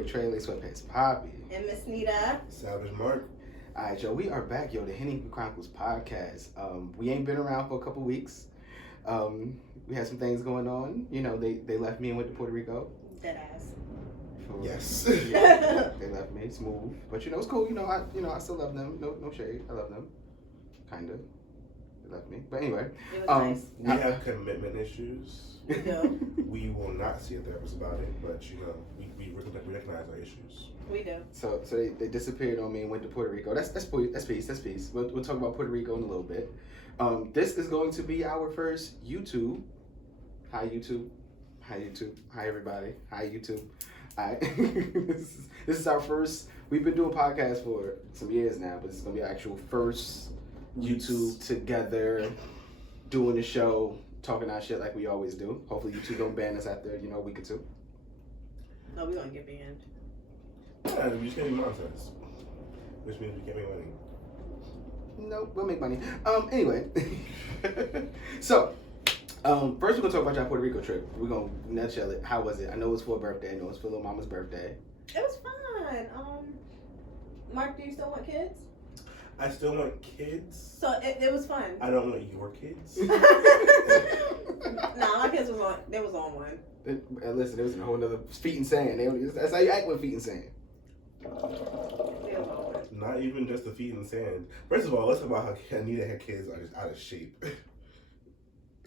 boy Trey, Lace Sweatpants Poppy. And Miss Nita. Savage Mark. Alright, yo, we are back, yo, the Henny Chronicles podcast. We ain't been around for a couple weeks. We had some things going on. You know, they left me and went to Puerto Rico. Deadass. Yes. Yeah, they left me smooth. But you know, it's cool. I still love them. No shade. I love them. Kinda. They left me. But anyway. It was nice. We have commitment issues. We do. We will not see a therapist about it, but we recognize our issues. We do. So they disappeared on me and went to Puerto Rico. That's peace. We'll talk about Puerto Rico in a little bit. This is going to be our first YouTube. Hi YouTube. Hi everybody. Hi YouTube. This is our first. We've been doing podcasts for some years now, but this is gonna be our actual first YouTube together, doing the show, talking our shit like we always do. Hopefully YouTube don't ban us after a week or two. No, we're gonna get banned. Yeah, we just can't be monetized, which means we can't make money. No, we'll make money. Anyway, so. First we're gonna talk about your Puerto Rico trip. We're gonna nutshell it. How was it? I know it was for a birthday. I know it was for little mama's birthday. It was fun. Mark, do you still want kids? I still want kids. So it was fun. I don't want your kids. Nah, my kids was on. They was on one. Listen, it was a whole nother feet and sand. That's how you act with feet and sand. They was on one. Not even just the feet in the sand. First of all, let's talk about how Anita and her kids are just out of shape.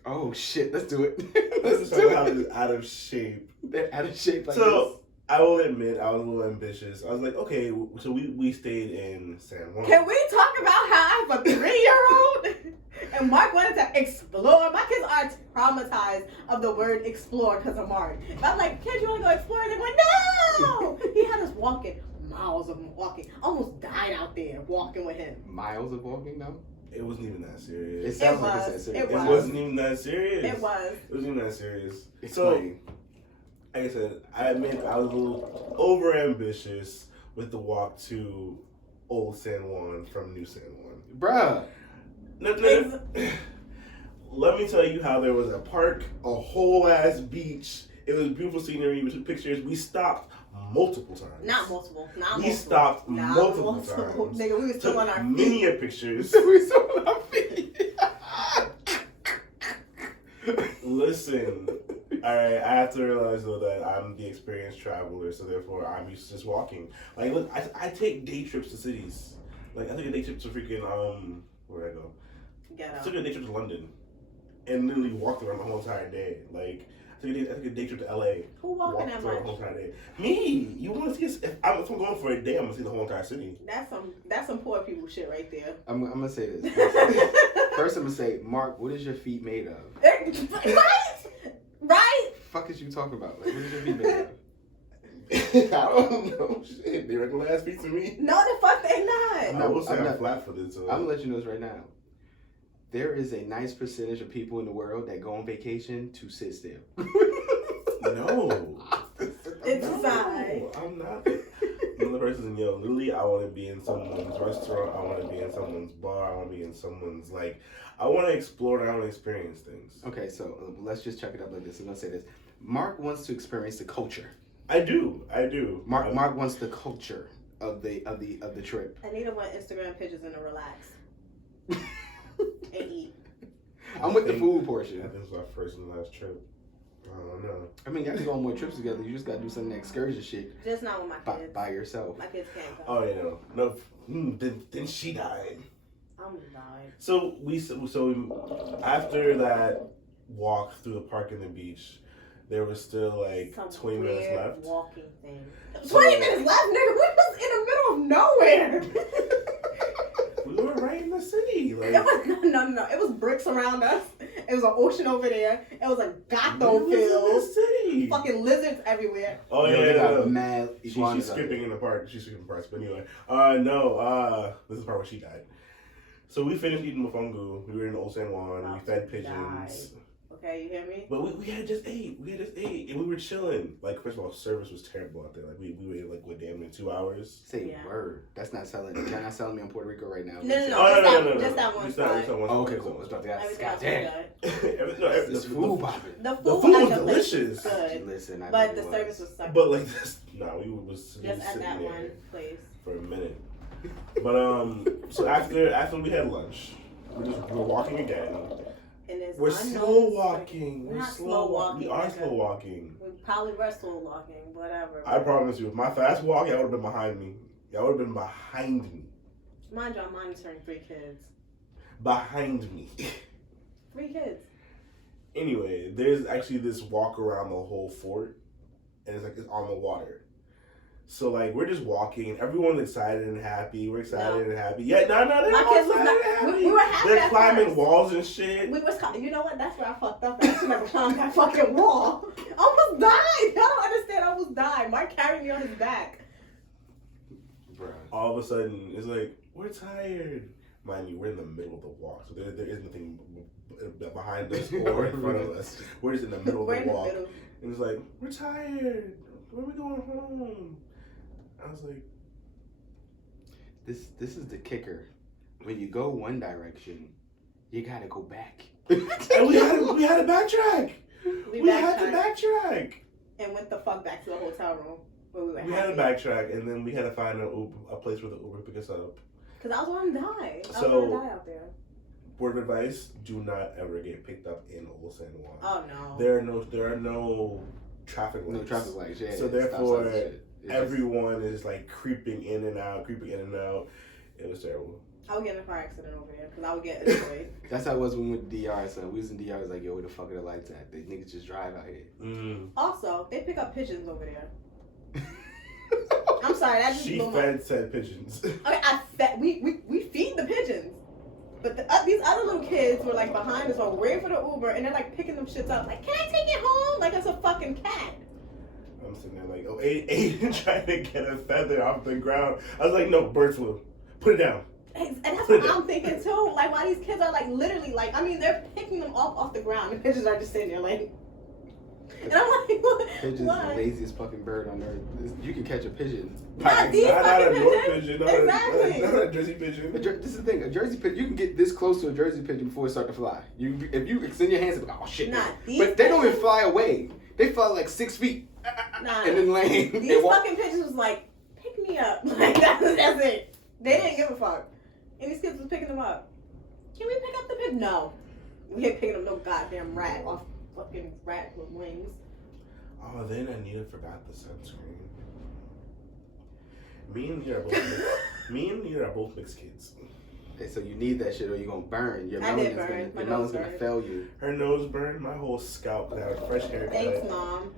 Oh shit, let's do it. Let's talk about how they're out of shape. They're out of shape like So, I will admit, I was a little ambitious. I was like, okay, so we stayed in San Juan. Can we talk about how I have a 3-year-old? And Mark wanted to explore. My kids are traumatized of the word explore because of Mark. But I'm like, kids, you want to go explore? They're like, no! He had us walking, miles of walking. Almost died out there walking with him. Miles of walking though? It wasn't even that serious. It sounds like it's that serious. It wasn't even that serious. It was. It wasn't even that serious. Explain. So, like I said, I admit I was a little over ambitious with the walk to Old San Juan from New San Juan. Bruh. No. Let me tell you how there was a park, a whole ass beach. It was beautiful scenery. We took pictures. We stopped multiple times. Not multiple. We stopped multiple times. Nigga, we was still on our feet. Many pictures. We still on our feet. Listen, alright, I have to realize though that I'm the experienced traveler, so therefore I'm used to just walking. Like, look, I take day trips to cities. Like, I took a day trip to freaking, where'd I go? I took a day trip to London and literally walked around the whole entire day. Like, I took a day trip to LA. Who walking that much? The whole entire day. Me! You want to see if I'm going for a day, I'm going to see the whole entire city. That's some poor people shit right there. I'm gonna say this. First I'm gonna say, Mark, what is your feet made of? Right? Fuck is you talking about? Like, what is your feet made of? I don't know. Shit, they regular ass feet to me. No, the fuck they not. I will say I'm flat for this. I'm gonna let you know this right now. There is a nice percentage of people in the world that go on vacation to sit still. No. It's a sign. I'm not. Another person, literally, I want to be in someone's restaurant. I want to be in someone's bar. I want to be in someone's, I want to explore and I want to experience things. Okay, so let's just check it up like this. I'm gonna say this. Mark wants to experience the culture. I do. Mark wants the culture of the trip. Anita want Instagram pictures and to relax. And eat. I'm with the food portion. I think it's my first and last trip. I don't know. I mean, y'all can go on more trips together. You just gotta do some excursion shit. Just not with my kids. By yourself. My kids can't go. Oh yeah, no. Then she died. I'm dying. So after that walk through the park and the beach, there was still some 20 minutes left. Walking thing. 20 minutes left, nigga. We was in the middle of nowhere. We were right in the city. It was no. It was bricks around us. It was an ocean over there. It was a gato field. City. Fucking lizards everywhere. Oh Yo, yeah, they got mad she's iguanas skipping in the park. She's skipping parts, but anyway. This is the part where she died. So we finished eating mofongo. We were in Old San Juan. We fed pigeons. Okay, you hear me? But we had just ate. And we were chilling. Like, first of all, service was terrible out there. Like, we waited, like, what, damn near 2 hours? Say Yeah. word. That's not selling. You're not selling me in Puerto Rico right now. No. Just that one Just spot. Oh, okay, cool. I was about to ask. Everything else Goddamn. was good. This food popping. The The food food at was the place delicious. was good, Listen, I but bet the it service was sucking. But, like, this, we was just at sitting that there one place. for a minute. But, so after we had lunch, we're walking again. And it's We're unknown slow walking. We're We're not slow walking. We are nigga. slow walking. We probably were slow walking, whatever. I promise you, if my fast walk, y'all would have been behind me. Y'all would have been behind me. Mind you, I'm monitoring 3 kids. Behind me. 3 kids. Anyway, there's actually this walk around the whole fort, and it's on the water. So, like, we're just walking, and everyone's excited and happy. We're excited and happy. Yeah, no, they're My all kids was excited not. and happy. We were happy. They're at climbing first. walls and shit. We was, you know what? That's where I fucked up. I should never climbed that fucking wall. Almost died. I don't understand. I almost died. Mark carried me on his back. Bruh. All of a sudden, it's like, we're tired. Mind you, we're in the middle of the walk, so there is nothing behind us or in front of us. We're just in the middle We're of in the the walk. middle. And it's like, we're tired. When are we going home? I was like, This is the kicker. When you go one direction, you gotta go back. and we had to backtrack. We had to backtracked backtrack. and went the fuck back to the hotel room where we were. We had to backtrack, and then we had to find a place where the Uber pick us up. Because I was wanting to die. I was So- wanting to die out there. Word of advice: do not ever get picked up in Old San Juan. Oh no. There are no traffic lights. No traffic lights, yeah. So stop therefore, signs and shit. It's everyone is like creeping in and out. It was terrible. I would get in a car accident over there because I would get annoyed. That's how it was when we went to DR. So we was in DR. I was like, yo, where the fuck are the lights at? The niggas just drive out here. Also, they pick up pigeons over there. I'm sorry, that just She blew my. fed said pigeons. Okay, we feed the pigeons, but these other little kids were like behind us, while waiting for the Uber, and they're like picking them shits up. Like, can I take it home? Like it's a fucking cat. I'm sitting there like, oh, Aiden trying to get a feather off the ground. I was like, no, bird flu. Put it down. And that's what I'm thinking too. Like, why these kids are like literally like, I mean, they're picking them off the ground. The pigeons are just sitting there like. And I'm like, what? Pigeon's the Why? laziest fucking bird on earth. You can catch a pigeon. Not these Not a fucking North pigeons. pigeon. Not Exactly. not a Jersey pigeon. This is the thing. A Jersey pigeon, you can get this close to a Jersey pigeon before it start to fly. If you extend your hands, it's like, oh shit. Nah, these but they don't even pigeons- fly away. They fly like 6 feet Nah. and then land. These and walk. fucking pigeons was like, pick me up. Like that's it. They didn't give a fuck. And these kids was picking them up. Can we pick up the pigeon? No. We ain't picking up no goddamn rat off fucking rat with wings. Oh, then Anita forgot the sunscreen. Me and Nita are both mixed kids. Okay, so you need that shit or you're gonna burn. Your I did melanin's burn. My gonna nose gonna burned. fail you. Her nose burned, my whole scalp. I had a fresh haircut. Thanks, Mom.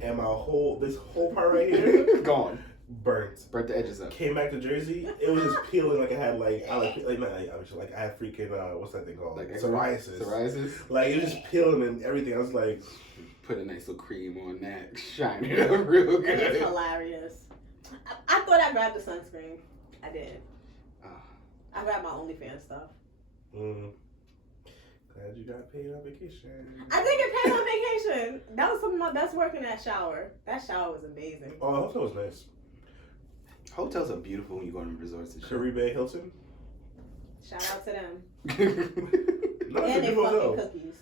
And this whole part right here Gone. burnt. Burnt the edges up. Came back to Jersey, it was just peeling like I had I had freaking what's that thing called? Like psoriasis. Psoriasis. Like it was just peeling and everything. I was like, Put a nice little cream on that. Shine it up real It was good. hilarious. I thought I grabbed the sunscreen. I did. Ah. I grabbed my OnlyFans stuff. glad you got paid on vacation. I did get paid on vacation. That was some of my best work in that shower. That shower was amazing. Oh, the hotel was nice. Hotels are beautiful when you go to resorts and shit. Caribe Hilton. Shout out to them. No, it's And a they good fucking hotel. cookies.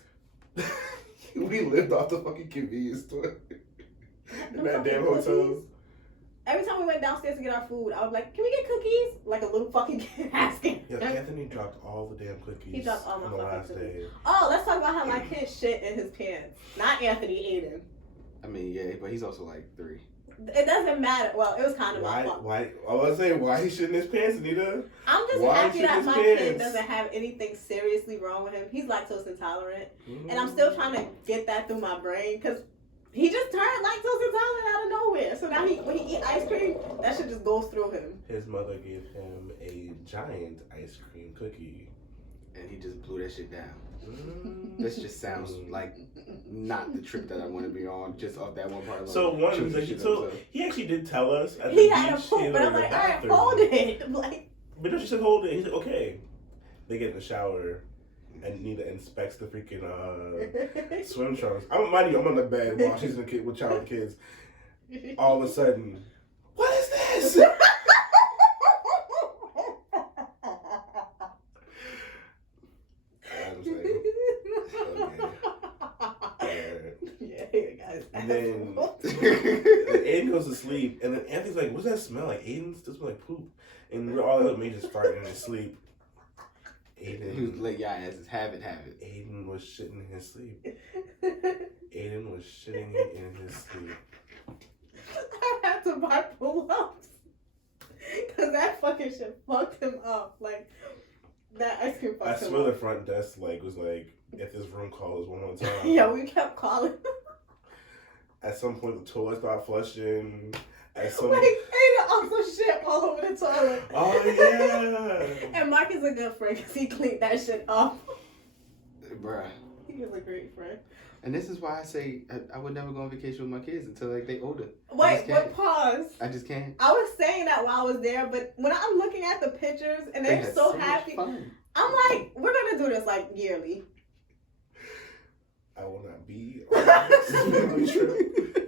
We lived off the fucking convenience store. No In that fucking damn hotel. cookies. Every time we went downstairs to get our food, I was like, "Can we get cookies?" Like a little fucking kid asking. Yeah, Anthony dropped all the damn cookies. He dropped all my on the fucking last cookies. day. Oh, let's talk about how my kid shit in his pants. Not Anthony, Aiden. I mean, yeah, but he's also like 3. It doesn't matter. Well, it was kind of my Why? fault. Why? I was saying, why he shitting his pants, Anita? I'm just Why happy shit that his my kid pants? doesn't have anything seriously wrong with him. He's lactose intolerant, Mm-hmm. and I'm still trying to get that through my brain because he just turned lactose intolerant out of nowhere. So now when he eat ice cream, that shit just goes through him. His mother gave him a giant ice cream cookie. And he just blew that shit down. Mm. This just sounds like not the trip that I want to be on, just off that one part alone. So one, Chewing like, shit so up, he actually did tell us at the He had a beach, poop, he but was I'm in like, the all right, bathroom. hold it. Like, But no, she said hold it. He said okay. They get in the shower. and Nita inspects the freaking swim trunks. I'm on the bed while she's with child kids. All of a sudden, what is this? I was like, okay. Yeah, guys. And then Aiden goes to sleep, and then Anthony's like, "What's that smell like? Aiden's just like poop." And we're all like, just farting in his sleep. Aiden, He was like, "Yeah, asses have it." Aiden was shitting in his sleep. Aiden was shitting in his sleep. I had to buy pull-ups because that fucking shit fucked him up. Like that ice cream fucked I him swear the up. front desk was like, if this room calls one more time. Yeah, we kept calling. At some point, the toilet started flushing. At some Wait, Aiden also shit all over the toilet. Oh yeah. And Mark is a good friend because he cleaned that shit up. Bruh. He is a great friend. And this is why I say I would never go on vacation with my kids until like they older. Wait, but pause. I just can't. I was saying that while I was there, but when I'm looking at the pictures and they're had so much happy, fun. I'm like, we're gonna do this like yearly. I will not be on this family trip.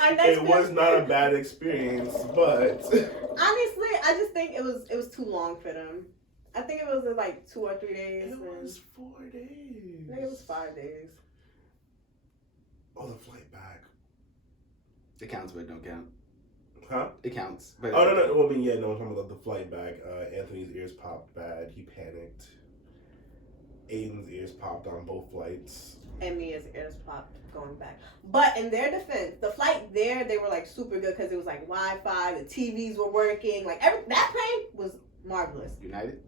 Our next It was not a bad experience, but honestly, I just think it was too long for them. I think it was like 2 or 3 days. it was 4 days. I think it was 5 days. Oh, the flight back. It counts, but it don't count. Huh? It counts. But Oh, no. Well, I mean, yeah, no, I'm talking about the flight back. Anthony's ears popped bad. He panicked. Aiden's ears popped on both flights. And Mia's ears popped going back. But in their defense, the flight there, they were like super good because it was like Wi-Fi, the TVs were working. Like that plane was marvelous. United?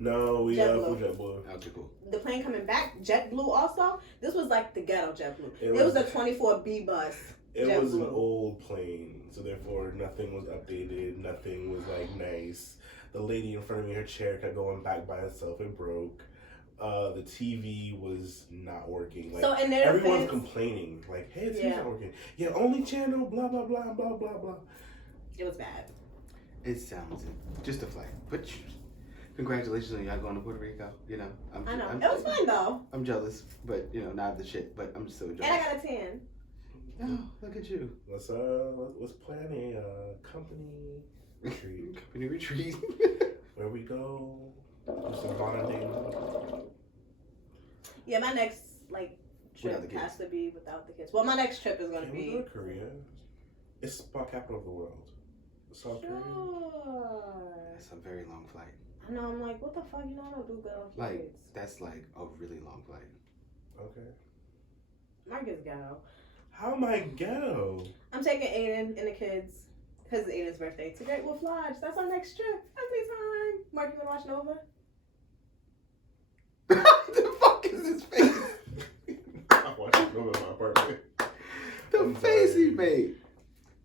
No, we JetBlue. flew JetBlue. Okay, cool. The plane coming back, JetBlue also. This was like the ghetto JetBlue. It It was was- a 24B bus. It was an JetBlue. old plane, so therefore nothing was updated, nothing was like nice. The lady in front of me, her chair kept going back by itself, it broke. The TV was not working. Like, So in their everyone's defense, complaining, like, "Hey, the TV's Yeah. not working." Yeah, only channel, blah blah blah blah blah blah. it was bad. It sounds just a flight. But congratulations on y'all going to Puerto Rico. You know, I know. It was fun though. I'm jealous, but you know, not the shit. But I'm still jealous. And I got a 10. Oh, look at you. Let's plan a company retreat Company retreat. where we go do some bonding. Yeah, my next like Without the trip kids. has to be without the kids. Well, my next trip is gonna Can we be go to Korea? It's the spa capital of the world. South Korea. sure. That's a very long flight. I know. I'm like, what the fuck? You know, I don't do good on Like flights. that's like a really long flight. Okay. Mark is ghetto. How am I ghetto? I'm taking Aiden and the kids because it's Aiden's birthday to Great Wolf Lodge. That's our next trip. Family time. Mark, you wanna watch Nova? The fuck is his face? I'm watching Nova in my apartment. The I'm face he sorry. made.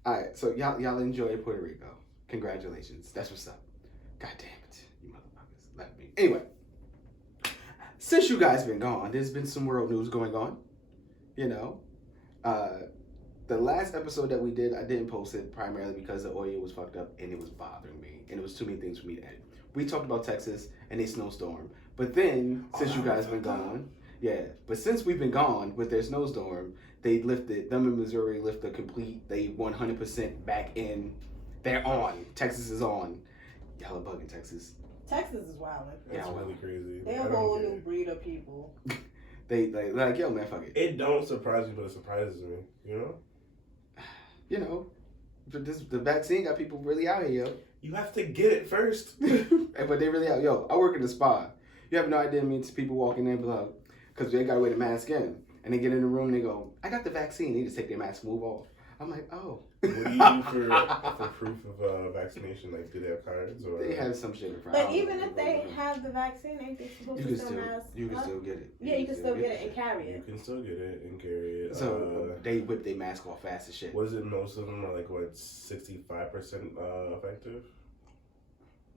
All right, so y'all enjoy Puerto Rico. Congratulations. That's what's up. God damn it, you motherfuckers left me. Anyway, since you guys been gone, there's been some world news going on. You know, the last episode that we did, I didn't post it primarily because the audio was fucked up and it was bothering me, and it was too many things for me to edit. We talked about Texas and a snowstorm, but then since you guys been gone, yeah, but since we've been gone with their snowstorm, they lifted, them in Missouri lift the complete, they 100% back in. They're on. Texas is on. Y'all are bugging Texas. Texas is wild. That's Yeah, really crazy. They're I a don't whole get new it. breed of people. They like, yo, man, fuck it. It don't surprise me, but it surprises me. You know? You know, the vaccine got people really out here, yo. You have to get it first. But they really out. Yo, I work in a spa. You have no idea it means people walking in, like, because they got to wear the mask in. And they get in the room and they go, I got the vaccine. They just take their mask, move off. I'm like, oh. What do you do for proof of vaccination? Like, do they have cards? Or They have some shit in front. But even if they have the vaccine, ain't they supposed you to can still still, mask? you can up? still get it. Yeah, you can still get it and carry You it. can still get it and carry it. So they whip their mask off fast as shit. What is it? Most of them are like, what, 65% effective?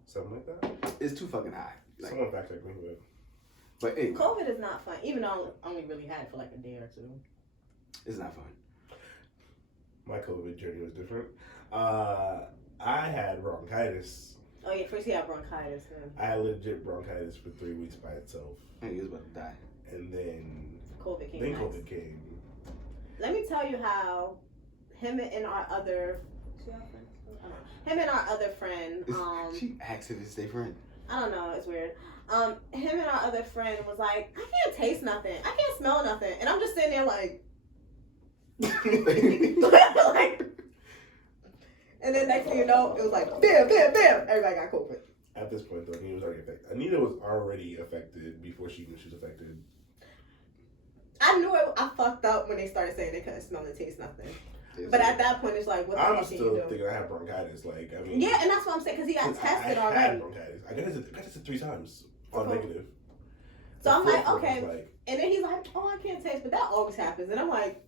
Something like that? It's too fucking high. Like, Someone fact check me, but anyway, COVID is not fun, even though I only really had it for like a day or two. it's not fun. my COVID journey was different. I had bronchitis. Oh yeah, first he had bronchitis. Then I had legit bronchitis for 3 weeks by itself, And he was about to die. and then COVID came. Next. COVID came. Let me tell you how him and our other. Him and our other friend. She asked if it's their friend. I don't know. It's weird. Him and our other friend was like, I can't taste nothing. I can't smell nothing, and I'm just sitting there like. Like, and then next thing you know, it was like bam, bam, bam. Everybody got COVID. At this point, though, Anita was already affected. Anita was already affected before she knew she was affected. I knew it. I fucked up when they started saying they couldn't smell and taste nothing. But at that point, it's like, what the I'm fuck can you still do? thinking I have bronchitis. Like, I mean, Yeah, and that's what I'm saying because he got tested I already. had bronchitis. I got tested 3 times on negative. So I'm like, okay. Like, And then he's like, oh, I can't taste, but that always happens. And I'm like,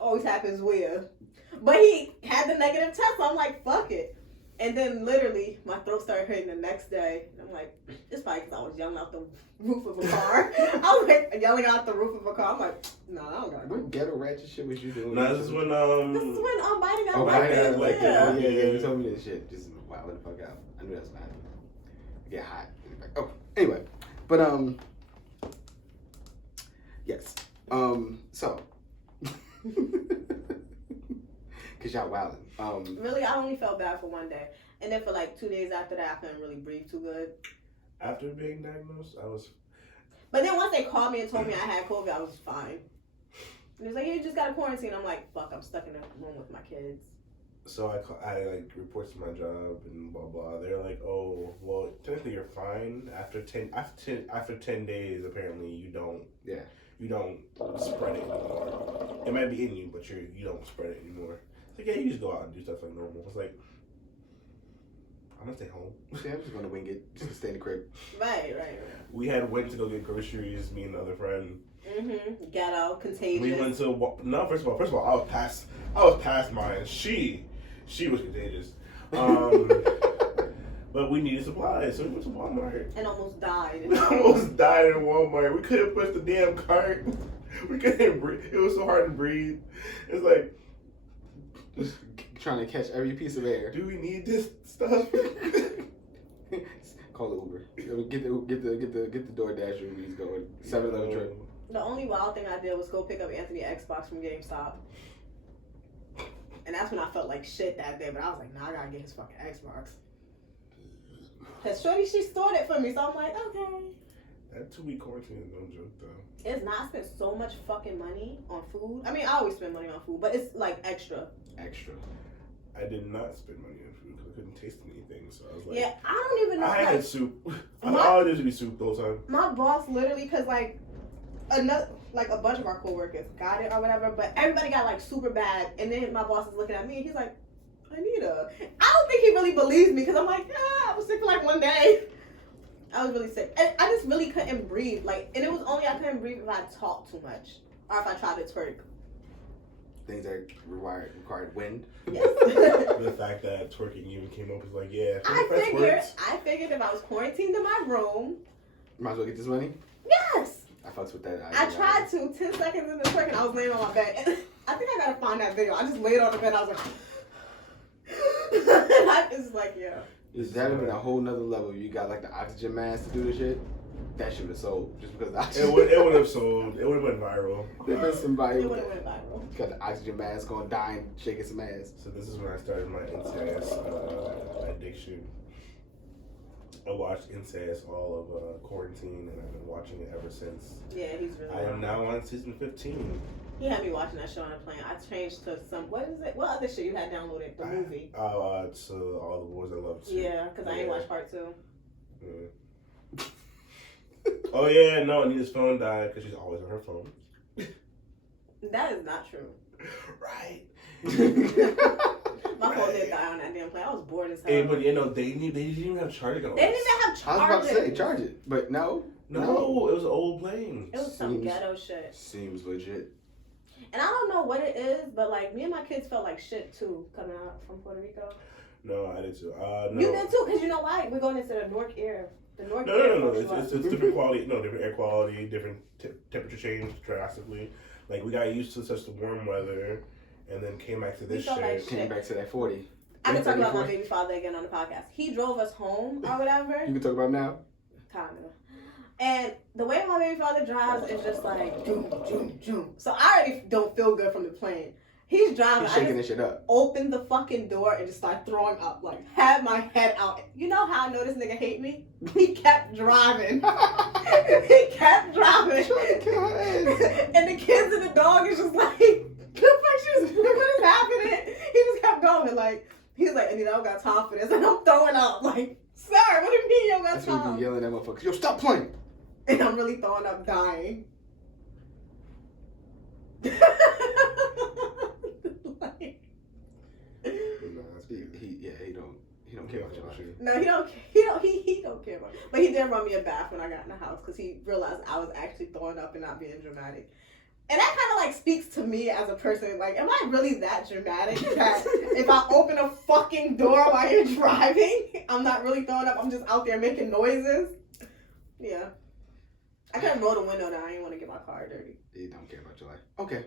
always happens where? But he had the negative test, so I'm like, fuck it. And then literally, my throat started hurting the next day. And I'm like, it's probably because I was yelling out the roof of a car. I was like yelling out the roof of a car. I'm like, no, I don't got it. What ghetto ratchet shit was you doing? no, this is when This is when I'm biting out Oh, like right, this. like Yeah. that. Yeah, you told me this shit. Just wow, what the fuck out. I knew that was bad. Get hot. Oh, anyway, but yes, so, cause y'all wildin'. Really, I only felt bad for one day. And then for like 2 days after that, I couldn't really breathe too good. after being diagnosed, I was. But then once they called me and told me I had COVID, I was fine. And it was like, yeah, you just got a quarantine. I'm like, fuck, I'm stuck in a room with my kids. So I like reports to my job and blah blah. They're like, oh well, technically you're fine. After 10 days, apparently you don't spread it anymore. It might be in you, but you don't spread it anymore. It's like, yeah, you just go out and do stuff like normal. It's like, I'm gonna stay home. Yeah, I'm just gonna wing it. Just stay in the crib. Right. We went to go get groceries. Me and the other friend. Mm-hmm. Ghetto, contagious. We went to first of all, I was past mine. She was contagious. But we needed supplies, so we went to Walmart. And almost died. We almost died in Walmart. We couldn't push the damn cart. We couldn't breathe. It was so hard to breathe. It's like, Just trying to catch every piece of air. do we need this stuff? Call the Uber. Get the DoorDash Uber's going. 7-Eleven trip. The only wild thing I did was go pick up Anthony Xbox from GameStop. And that's when I felt like shit that day. But I was like, nah, I gotta get his fucking Xbox. Cause Shorty, she stored it for me. So I'm like, okay. That 2-week quarantine is no joke, though. It's not. I spent so much fucking money on food. I mean, I always spend money on food, but it's like extra. I did not spend money on food because I couldn't taste anything. So I was like, Yeah, I don't even know. I had Like, soup. I thought all it is to be soup the whole time. my boss literally, cause like a bunch of our coworkers got it or whatever, but everybody got like super bad. And then my boss is looking at me and he's like, Anita, I don't think he really believes me because I'm like, I was sick for like one day. I was really sick. And I just really couldn't breathe. Like, and it was only I couldn't breathe if I talked too much or if I tried to twerk. Things that required wind. Yes. The fact that twerking even came up was like, yeah. I figured if I was quarantined in my room. Might as well get this money. Yes. I fucked with that. I tried to. 10 seconds into twerking, I was laying on my bed. And I think I gotta find that video. I just laid on the bed. I was like, I was like, yeah. That would have been a whole nother level. You got like the oxygen mask to do the shit. That shit would have sold just because the oxygen. It would have sold. It would have went viral. There been somebody It would have went viral. got the oxygen mask on, dying, shaking some ass. So this is when I started my incest addiction. I watched incest all of quarantine, and I've been watching it ever since. Yeah, he's really. I am now on season 15. He had me watching that show on the plane. I changed to some. What is it? What other shit you had downloaded? The movie. To All the Boys I Love Too. Yeah, because I ain't watched part 2. Yeah. Oh yeah, no, Anita's phone died because she's always on her phone. That is not true. Right. My phone did die on that damn plane. I was bored as hell. Hey, but you know they didn't even have charging on. They didn't even have I was charging. about to say charge it, but no. No, it was an old plane. It was some ghetto shit. Seems legit. And I don't know what it is, but like me and my kids felt like shit too coming out from Puerto Rico. No, I did too. No. You did too, because you know why? We're going into the North air. The North No. air. It's different quality. No, different air quality, different temperature change drastically. Like we got used to such the warm weather, and then came back to this felt shit. like Came back to that 40. I can talk about my 34? baby father again on the podcast. He drove us home or whatever. You can talk about him now? Kind of. And the way my baby father drives is just like, doom, doom, doom. So I already don't feel good from the plane. He's driving. He's shaking I this shit up. opened the fucking door and just started throwing up. Like, had my head out. You know how I know this nigga hate me? He kept driving. He kept driving. And the kids and the dog is just like, what is happening? He just kept going. Like, he's like, Anita, I don't got time for this. And I'm throwing up. Like, sir, what do you mean you don't got That's when you time? be yelling at motherfuckers. Yo, stop playing. And I'm really throwing up, dying. Like, He don't care about your life. no, he don't care about it. But he did run me a bath when I got in the house because he realized I was actually throwing up and not being dramatic. And that kind of like speaks to me as a person. Like, am I really that dramatic that if I open a fucking door while you're driving, I'm not really throwing up? I'm just out there making noises. Yeah. I couldn't roll the window down. I didn't want to get my car dirty. He don't care about your life. Okay.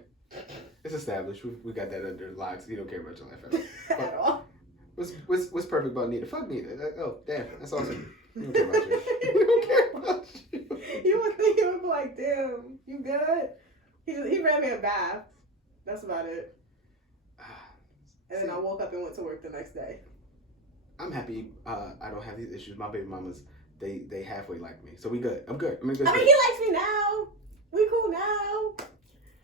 It's established. We got that under locks. He don't care about your life At all. What's perfect about Nita? Fuck Nita. Oh, damn. That's awesome. He don't care about you. He don't care about you. You would think he would be like, damn, you good? He ran me a bath. That's about it. And then I woke up and went to work the next day. I'm happy I don't have these issues. My baby mamas, they halfway like me. So we good. I'm good. I mean, he likes me now. We cool now.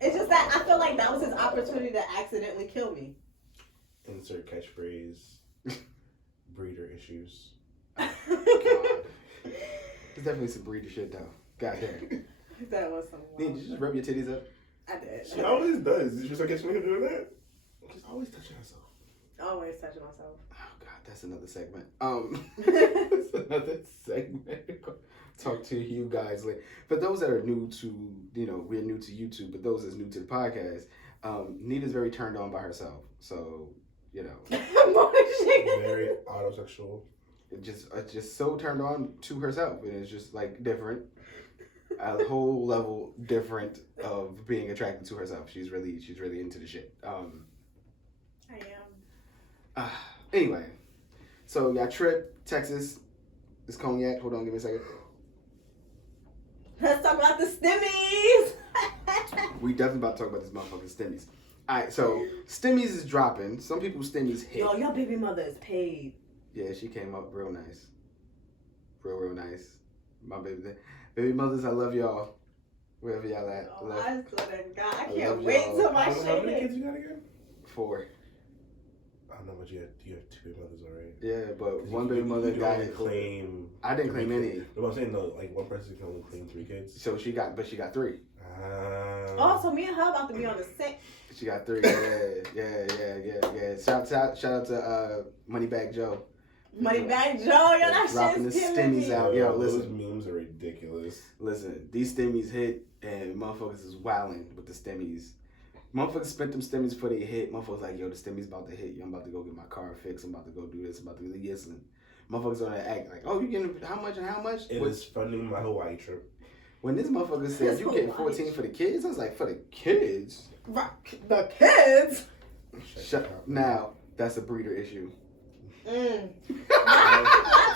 It's just that I feel like that was his opportunity to accidentally kill me. Insert catchphrase. Breeder issues. God. There's definitely some breeder shit though. God damn. That was some. Did you just rub your titties up? I did. She always does. Did you just catch me doing that? She's always touching herself. Always touching myself. Oh God, that's another segment. That's another segment. Talk to you guys later. For those that are new to, we're new to YouTube, but those that's new to the podcast, Nita's very turned on by herself. So, Very autosexual. Just so turned on to herself, and it's just like different, a whole level different of being attracted to herself. She's really into the shit. I am. Anyway, so y'all trip Texas. It's cognac. Hold on, give me a second. Let's talk about the stimmies. We definitely about to talk about this motherfucking stimmies. Alright, so stimmies is dropping. Some people's stimmies hit. Yo, your baby mother is paid. Yeah, she came up real nice. Real nice. My baby mothers, I love y'all. Wherever y'all at. Oh, I swear to God, I I can't love wait y'all. till my How many shit. kids you got again? 4. I don't know, but you have 2 baby mothers already. Yeah, but one baby mother you got only claim. I didn't claim any. No, I'm saying no. Like one person can only claim 3 kids. So she got 3. Oh, so me and her about to be on the same. She got 3. Yeah. Shout out to Moneybag Joe. Moneybag Joe, yo, that Dropping shit's the killing stimmies me. out. Yo, those listen. memes are ridiculous. Listen, these stimmies hit and motherfuckers is wilding with the stimmies. Motherfuckers spent them stimmies before they hit. Motherfuckers like, yo, the stimmies about to hit. Yo, I'm about to go get my car fixed. I'm about to go do this. I'm about to do this. And motherfuckers on that act like, oh, you getting how much and how much? It is funding my Hawaii trip. When this motherfucker said you getting 14 for the kids, I was like, for the kids? The kids? Shut up. Now, that's a breeder issue. Not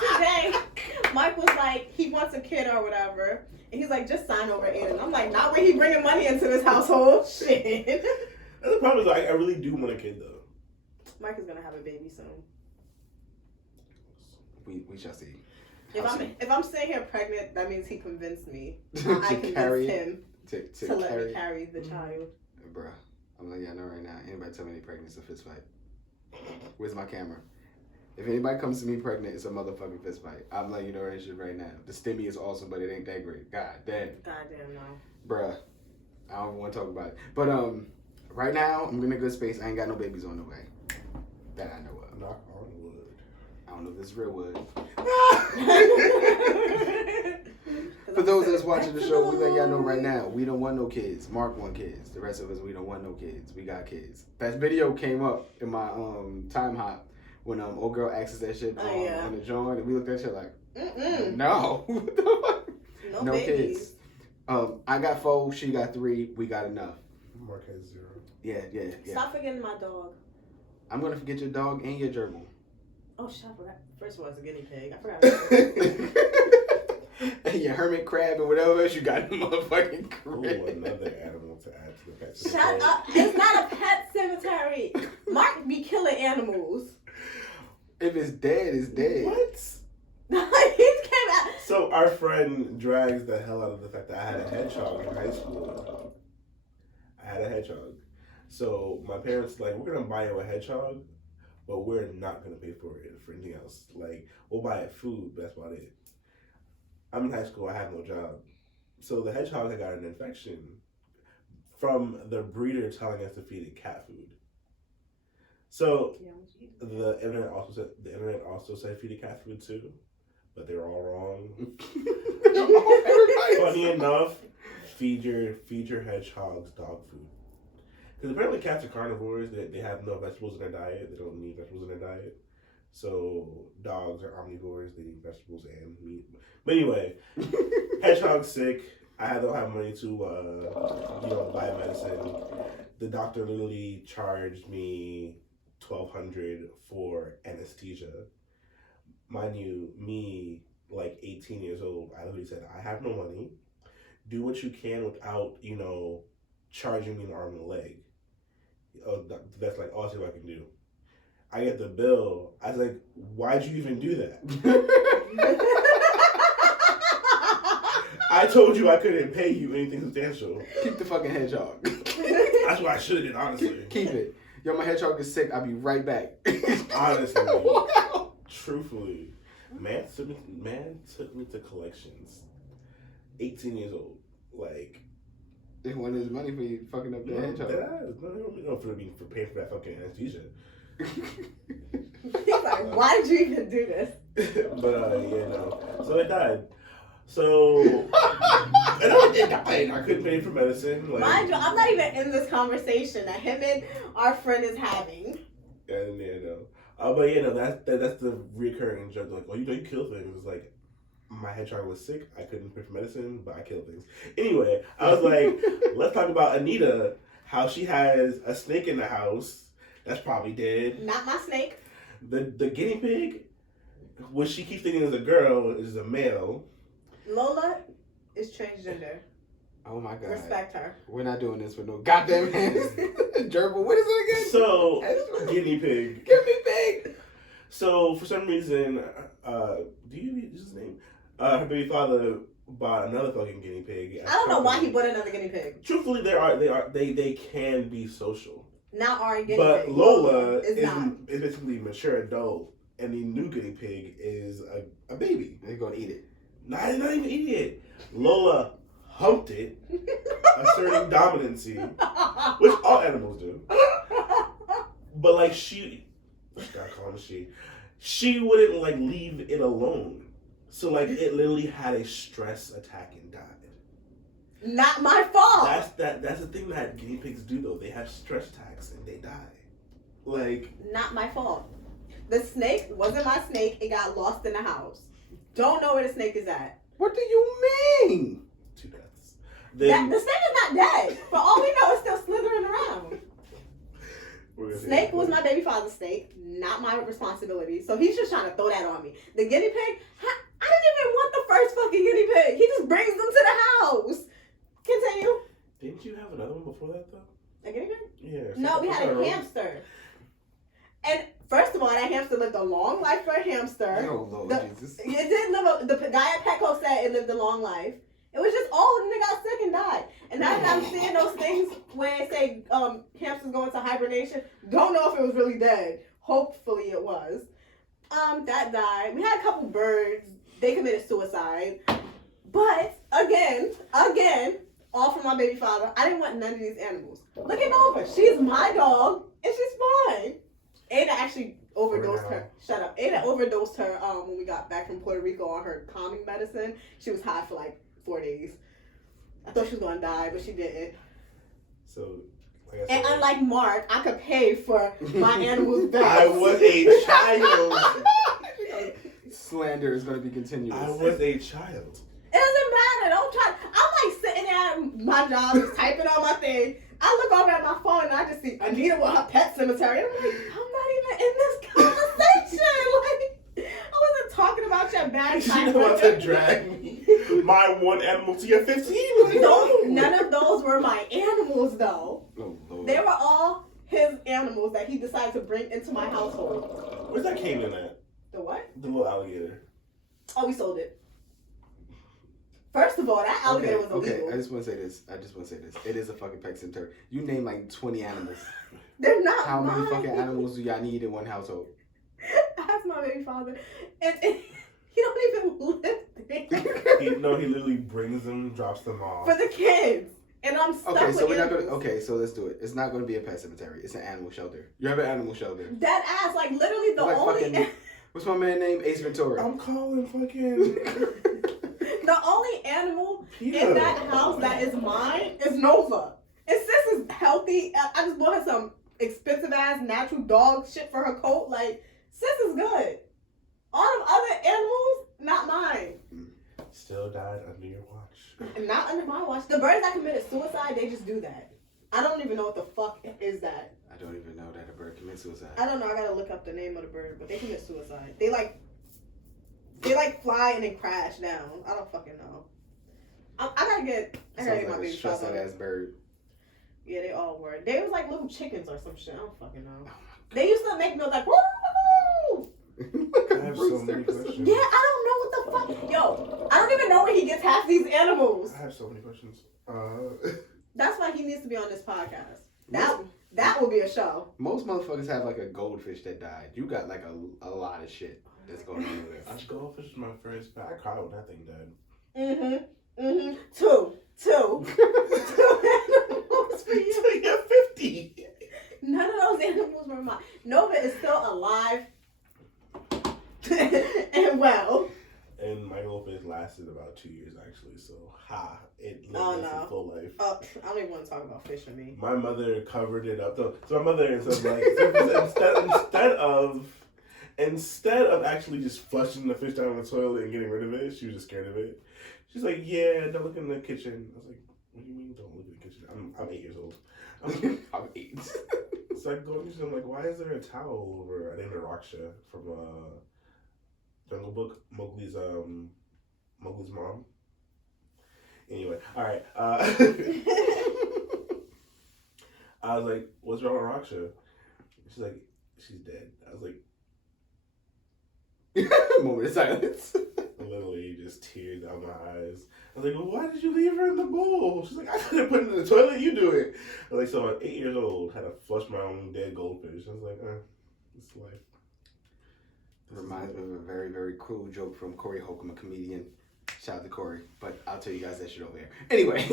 today. Mike was like, he wants a kid or whatever. And he's like, just sign over Aiden. I'm like, not when he bringing money into this household. Shit. And the problem is, I really do want a kid, though. Mike is going to have a baby soon. We shall see. If I'm sitting here pregnant, that means he convinced me. To I convinced carry him to let carry. me carry the child. Bruh, I'm letting y'all know right now. Anybody tell me they pregnant, it's a fist fight. Where's my camera? If anybody comes to me pregnant, it's a motherfucking fist fight. I'm letting you know that shit right now. The stimmy is awesome, but it ain't that great. God damn. Goddamn no. Bruh, I don't want to talk about it. But right now, I'm in a good space. I ain't got no babies on the way. That I know of. Knock on wood. I don't know if this is real wood. For those that's watching the show, we let y'all know right now, we don't want no kids. Mark want kids. The rest of us, we don't want no kids. We got kids. That video came up in my time hop when old girl asked us that shit on the joint, and we looked at that shit like, no. What the fuck? No babies. kids. I got 4, she got 3, we got enough. Mark has 0. Yeah. Stop forgetting my dog. I'm gonna forget your dog and your gerbil. Oh, shit, I forgot. First one was a guinea pig. I forgot. And your hermit crab and whatever else you got in the motherfucking crib. Ooh, another animal to add to the pet Shut cemetery. up. It's not a pet cemetery. Mark be killing animals. If it's dead, it's dead. What? He came out. So our friend drags the hell out of the fact that I had a hedgehog in high school. I had a hedgehog. So my parents like, we're gonna buy you a hedgehog, but we're not gonna pay for it for anything else. Like, we'll buy it food, but that's about it. I'm in high school, I have no job. So the hedgehog had got an infection from the breeder telling us to feed it cat food. So the internet also said feed it cat food too, but they were all wrong. Funny enough, feed your hedgehogs dog food. Because apparently cats are carnivores. They have no vegetables in their diet. They don't need vegetables in their diet. So dogs are omnivores. They eat vegetables and meat. But anyway, hedgehog's sick. I don't have money to buy medicine. The doctor literally charged me $1,200 for anesthesia. Mind you, me, like 18 years old, I literally said, I have no money. Do what you can without, charging me an arm and a leg. Oh, that's like all I can do. I get the bill. I was like, why'd you even do that? I told you I couldn't pay you anything substantial. Keep the fucking hedgehog. That's what I should have did, honestly. Keep it. Yo, my hedgehog is sick. I'll be right back. Honestly. Wow. Truthfully. Man took me to collections. 18 years old. Like, they wanted his money for you fucking up the hedgehog. For paying for that fucking anesthesia. He's like, why did you even do this? But So it died. So it died. I couldn't pay for medicine. Like, mind you, I'm not even in this conversation that him and our friend is having. But that's the recurring joke. Like, oh, you kill things. It's like, my hedgehog was sick. I couldn't pay for medicine, but I killed things. Anyway, I was like, let's talk about Anita. How she has a snake in the house. That's probably dead. Not my snake. The guinea pig, which she keeps thinking is a girl, is a male. Lola is transgender. Oh my god. Respect her. We're not doing this with no goddamn hands. Gerbil, what is it again? So, guinea pig. Guinea pig. So, for some reason, do you need his name? Her baby father bought another fucking guinea pig. I don't know why he bought another guinea pig. Truthfully, they can be social. Not our guinea but pig. Lola is basically mature adult, and the new guinea pig is a baby. They're gonna eat it. Not even eating it. Lola humped it, asserting dominancy, which all animals do. But like she wouldn't like leave it alone. So like it literally had a stress attack and died. Not my fault. That's the thing that guinea pigs do though. They have stress attacks and they die. Like, not my fault. The snake wasn't my snake. It got lost in the house. Don't know where the snake is at. What do you mean? 2 deaths. The snake is not dead. For all we know, it's still slithering around. Snake was my baby father's snake, not my responsibility. So he's just trying to throw that on me. The guinea pig, I didn't even want the first fucking guinea pig. He just brings them to the house. Continue. Didn't you have another one before that though? A guinea pig? Yeah. No, we had a hamster. And first of all, that hamster lived a long life for a hamster. Oh Lord Jesus. It didn't live. The guy at Petco said it lived a long life. It was just old and it got sick and died. And now that I'm seeing those things where they say hamsters go into hibernation, don't know if it was really dead. Hopefully it was. That died. We had a couple birds. They committed suicide. But again, all from my baby father. I didn't want none of these animals. Look at Nova. She's my dog and she's fine. Ada actually overdosed her. Shut up. Ada overdosed her when we got back from Puerto Rico on her calming medicine. She was high for like 4 days. I thought she was gonna die, but she didn't. So, like I said, and unlike Mark, I could pay for my animals back. I was a child. Slander is gonna be continuous. I was a child. It doesn't matter. Don't try. I'm like sitting there at my job, just typing on my thing. I look over at my phone and I just see Anita with her pet cemetery. And I'm like, I'm not even in this conversation. Like, I wasn't talking about your bad She time. about to drag me. My one animal to your 15. Like, None of those were my animals, though. Oh, Lord. They were all his animals that he decided to bring into my household. Where's that caiman at? The what? The little alligator. Oh, we sold it. First of all, that alligator was illegal. Okay, I just want to say this. It is a fucking pet cemetery. You name like 20 animals. They're not How mine. many fucking animals do y'all need in one household? That's my baby father. And he don't even live there. He literally brings them, drops them off. For the kids. And I'm stuck Okay, with so we're not animals. gonna. Okay, so let's do it. It's not gonna be a pet cemetery. It's an animal shelter. You have an animal shelter. Dead ass, like literally the Like only fucking- What's my man name? Ace Ventura. I'm calling fucking the only animal Peter. in that house that is mine is Nova. And sis is healthy. I just bought her some expensive ass natural dog shit for her coat. Like, sis is good. All them other animals, not mine. Still died under your watch. And not under my watch. The birds that committed suicide, they just do that. I don't even know what the fuck is that. I don't even know that a bird commits suicide. I don't know. I gotta look up the name of the bird, but they commit suicide. They like fly and then crash down. I don't fucking know. I gotta get my Sounds baby like a stressed out father. ass bird. Yeah, they all were. They was like little chickens or some shit. I don't fucking know. Oh They used to make noise like woo. I have so many questions. Yeah, I don't know what the fuck. Yo, I don't even know where he gets half these animals. I have so many questions. That's why he needs to be on this podcast. That will be a show. Most motherfuckers have like a goldfish that died. You got like a lot of shit that's going on over there. A goldfish is my first pet. I cried when that thing died. Two animals for you. So you're 50. None of those animals were mine. Nova is still alive and well. And my goldfish lasted about 2 years actually. So it lived Oh, its no. full life. Oh, I don't even want to talk about fish for me. My mother covered it up. So my mother said like instead of actually just flushing the fish down the toilet and getting rid of it, she was just scared of it. She's like, yeah, don't look in the kitchen. I was like, what do you mean don't look in the kitchen? I'm 8 years old. I'm 8. So I go into I'm like, why is there a towel over? I named her Raksha from Jungle Book, Mowgli's mom. Anyway, all right. I was like, what's wrong with Raksha? She's like, she's dead. I was like, Moment of silence. literally just tears down my eyes. I was like, well, why did you leave her in the bowl? She's like, I couldn't put it in the toilet. You do it. I was like, so at 8 years old, had to flush my own dead goldfish. I was like, it's life. Reminds me of a very, very cruel joke from Corey Holcomb, a comedian. Shout out to Corey. But I'll tell you guys that shit over here. Anyway.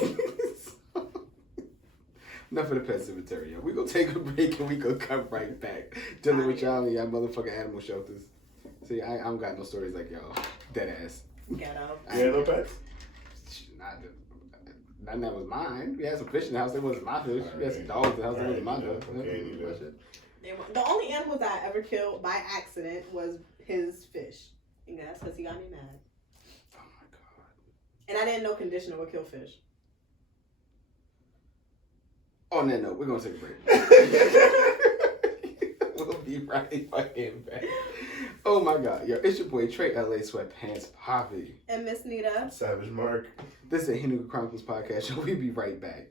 Enough of the pet cemetery, yo. We gonna take a break and we gonna come right back. Dealing with y'all and y'all motherfucking animal shelters. See, I don't got no stories like y'all. Dead ass. Ghetto. You had no pets? None that was mine. We had some fish in the house. It wasn't my fish. We had some dogs in the house. It wasn't my dog. The only animals that I ever killed by accident was his fish. And that's because he got me mad. Oh my god. And I didn't know conditioner would kill fish. On that note, we're gonna take a break. We'll be right fucking back. Oh my god, yo, it's your boy Trey LA Sweatpants Poppy. And Miss Nita. Savage Mark. This is a Henny Chronicles podcast show. We'll be right back.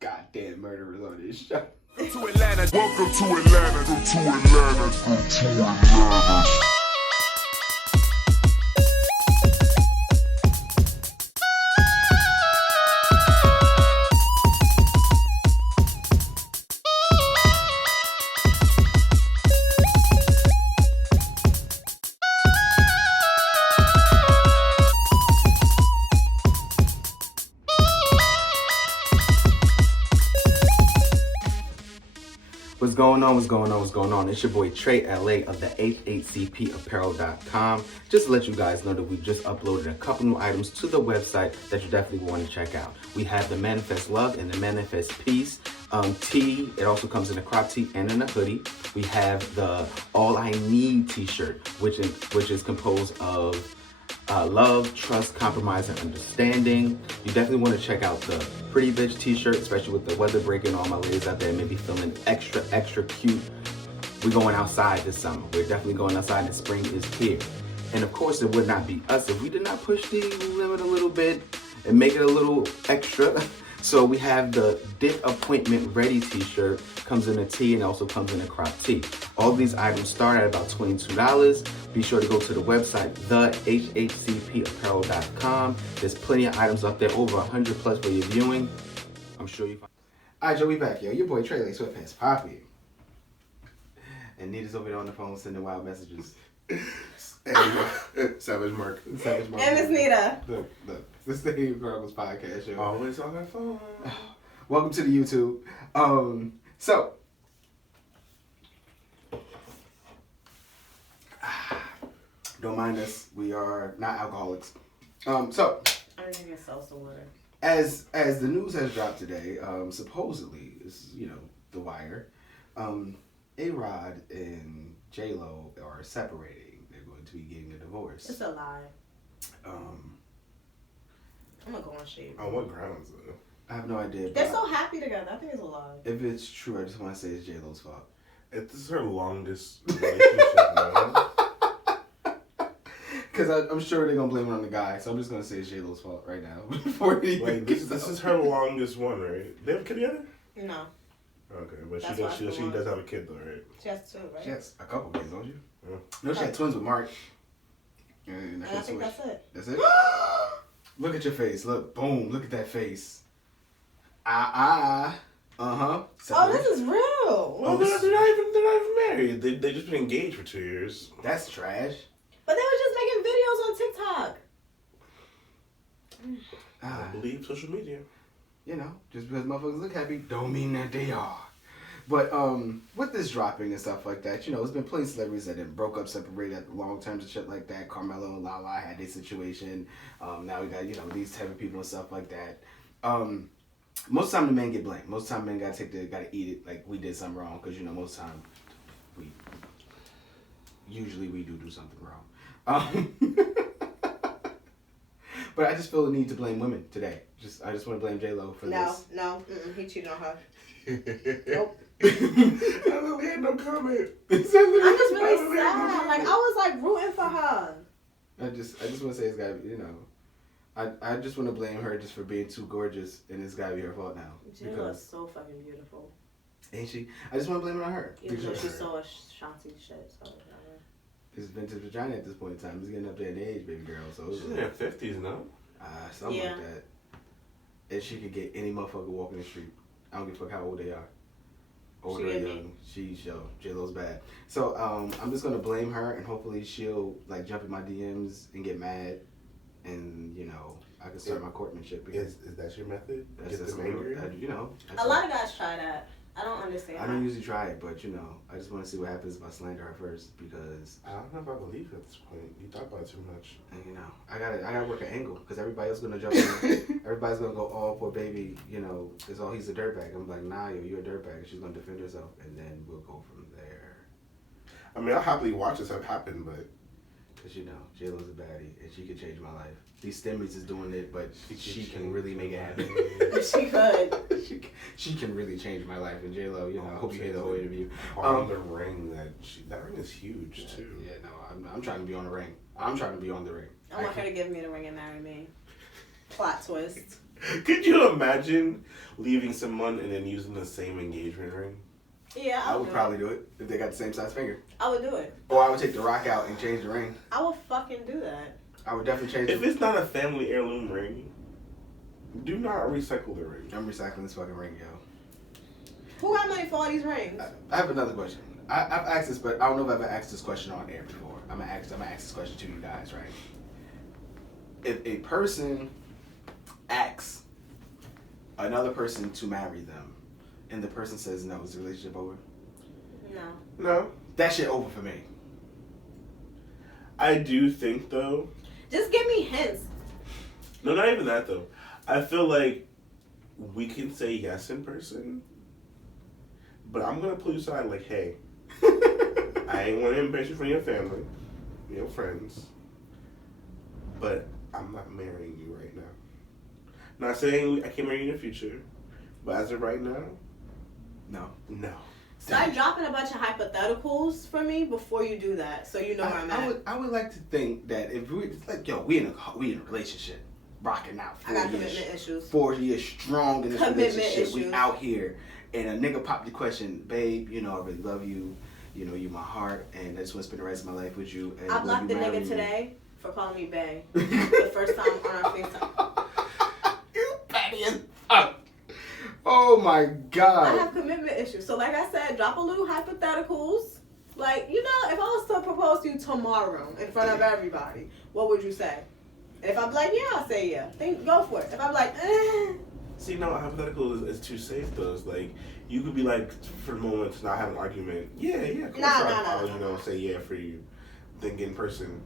Goddamn murderers on this show. To Atlanta. Welcome to Atlanta. Go to Atlanta. Go to Atlanta. What's going on? It's your boy Trey LA of the H8CPapparel.com. Just to let you guys know that we've just uploaded a couple new items to the website that you definitely want to check out. We have the Manifest Love and the Manifest Peace tee. It also comes in a crop tee and in a hoodie. We have the All I Need t-shirt, which is composed of love, trust, compromise, and understanding. You definitely want to check out the Pretty Bitch t-shirt, especially with the weather breaking. All my ladies out there maybe feeling extra cute we're going outside this summer. We're definitely going outside. The spring is here. And of course, it would not be us if we did not push the limit a little bit and make it a little extra. So we have the Dick Appointment Ready t-shirt. Comes in a tee and also comes in a crop tee. All of these items start at about $22. Be sure to go to the website, thehhcpapparel.com. There's plenty of items up there, over 100 plus for your viewing. I'm sure you find. All right, Joe, we back, yo. Your boy Trey Lake Sweatpants Poppy. And Nita's over there on the phone sending wild messages. Savage Mark. Savage Mark. And Miss Nita. Look. This is the Stadium Chronicles podcast, yo. Always on that phone. Welcome to the YouTube. So don't mind us. We are not alcoholics. So I'm drinking salsa water. as the news has dropped today, supposedly is The Wire. A-Rod and Jlo are separating. They're going to be getting a divorce. It's a lie. I'm gonna go on shade. On what grounds though? I have no idea. They're so happy together. I think it's a lie. If it's true, I just want to say it's J-Lo's fault. This is her longest relationship now. Because I'm sure they're going to blame it on the guy, so I'm just going to say it's J-Lo's fault right now. Before he Like this is her longest one, right? They have a kid together? No. Okay, but That's she why does have a kid though, right? She has two, right? She has a couple kids, don't you? Yeah. No, she had twins with Mark. And And I think that's it. That's it? Look at your face. Look. Boom. Look at that face. Uh-huh. Oh, this is real. Well, they're not even married. They just been engaged for 2 years. That's trash. But they were just making videos on TikTok. I believe social media. Just because motherfuckers look happy don't mean that they are. But with this dropping and stuff like that, there's been plenty of celebrities that have broke up, separated at the long terms and shit like that. Carmelo and Lala had their situation. Now we got these type of people and stuff like that. Most of the time the men get blamed. Most of the time men gotta eat it like we did something wrong, because most of the time we do something wrong. But I just feel the need to blame women today. I just want to blame J-Lo for this. No, he cheated on her. Nope. I really had no comment. I'm just really sad. Like, I was like rooting for her. I just want to say it's gotta be, I just want to blame her just for being too gorgeous, and it's gotta be her fault now. J-Lo is so fucking beautiful. Ain't she? I just want to blame it on her. Even though she's so Ashanti shit, so whatever. It's vintage vagina at this point in time. It's getting up there in age, baby girl. So She's in her 50s, no? Something like that. And she could get any motherfucker walking the street. I don't give a fuck how old they are. Old or young. J-Lo's bad. So I'm just gonna blame her, and hopefully she'll like jump in my DMs and get mad, and I can start my courtmanship. Is that your method? That's Get them angry? A lot of guys try that. I don't understand. I don't usually try it, but I just want to see what happens if I slander her first, because I don't know if I believe you at this point. You talk about it too much. And, I gotta work an angle, because everybody else gonna jump in. Everybody's gonna go, oh, poor baby, he's a dirtbag. I'm like, nah, you're a dirtbag. And she's gonna defend herself, and then we'll go from there. I mean, I'll happily watch this have happen, but because J-Lo's a baddie, and she could change my life. These Stimmies is doing it, but she can really make it happen. She could. She can really change my life. And J-Lo, I hope you hear the whole interview. On the ring, that ring is huge too. Yeah, no, I'm trying to be on the ring. I'm trying to be on the ring. I want her to give me the ring and marry me. Plot twist. Could you imagine leaving someone and then using the same engagement ring? Yeah, I would probably do it if they got the same size finger. I would do it. Or I would take the rock out and change the ring. I would fucking do that. I would definitely change If it's not a family heirloom ring, do not recycle the ring. I'm recycling this fucking ring, yo. Who got money for all these rings? I have another question. I've asked this, but I don't know if I've ever asked this question on air before. I'm gonna ask this question to you guys, right? If a person asks another person to marry them, and the person says no, is the relationship over? No. That shit over for me. I do think though. Just give me hints. No, not even that though. I feel like we can say yes in person, but I'm gonna pull you aside like, hey, I ain't want to embarrass you from your family, your friends, but I'm not marrying you right now. Not saying I can't marry you in the future, but as of right now, No. no. Start dropping a bunch of hypotheticals for me before you do that, so you know where I'm at. I would like to think that if we like, yo, we in a relationship, rocking out. I got commitment issues. 4 years strong in this relationship. Issues. We out here, and a nigga popped the question, babe, you know I really love you. You know you my heart, and I just want to spend the rest of my life with you. And I blocked the nigga today for calling me bae. The first time on our FaceTime. You petty as fuck. Oh my god. I have commitment issues. So like I said, drop a little hypotheticals. Like, you know, if I was to propose to you tomorrow in front of everybody, what would you say? If I'm like, yeah, I'll say yeah. Go for it. If I'm like, See, no, hypothetical is too safe though. It's like, you could be like, for the moment, to not have an argument. Yeah, of course I'll, you know, say yeah for you. Then get in person.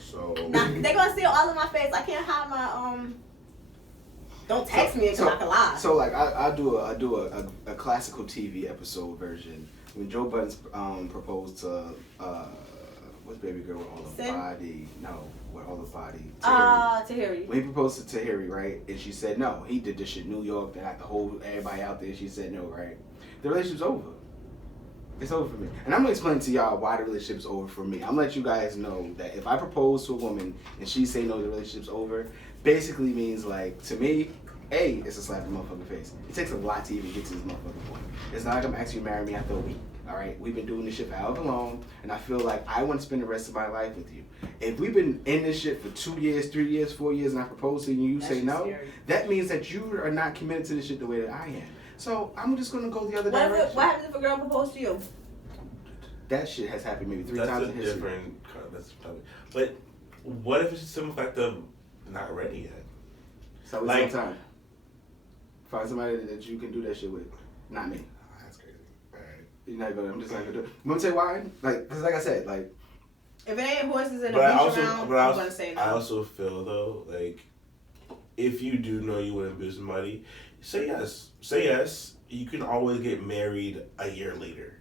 So. They're gonna see all in my face. I can't hide my Don't text me because I can lie. So like I do a classical TV episode version when Joe Budden proposed to what's baby girl with all the body? No, with all the body. Tahiri. When he proposed to Tahiri, right? And she said no. He did this shit in New York. They had to hold everybody out there. She said no, right? The relationship's over. It's over for me. And I'm gonna explain to y'all why the relationship's over for me. I'm gonna let you guys know that if I propose to a woman and she say no, the relationship's over, basically means like, to me, A, it's a slap in the motherfucking face. It takes a lot to even get to this motherfucking point. It's not like I'm asking you to marry me after a week. Alright? We've been doing this shit for however long, and I feel like I want to spend the rest of my life with you. If we've been in this shit for 2 years, 3 years, 4 years, and I propose to you and you say no, that means that you are not committed to this shit the way that I am. So I'm just gonna go the other direction. What happens if a girl proposed to you? That shit has happened maybe 3 times in history. That's different. But what if it's just the simple fact of not ready yet? So it's like, time. Find somebody that you can do that shit with. Not me. That's crazy. Alright. You're not gonna. I'm just not gonna do it. I'm gonna tell you why. Like, cause like I said, like. If it ain't horses in a beach around, I'm gonna say no. I also feel though, like, if you do know you want to be somebody, say yes. Say yes. You can always get married a year later.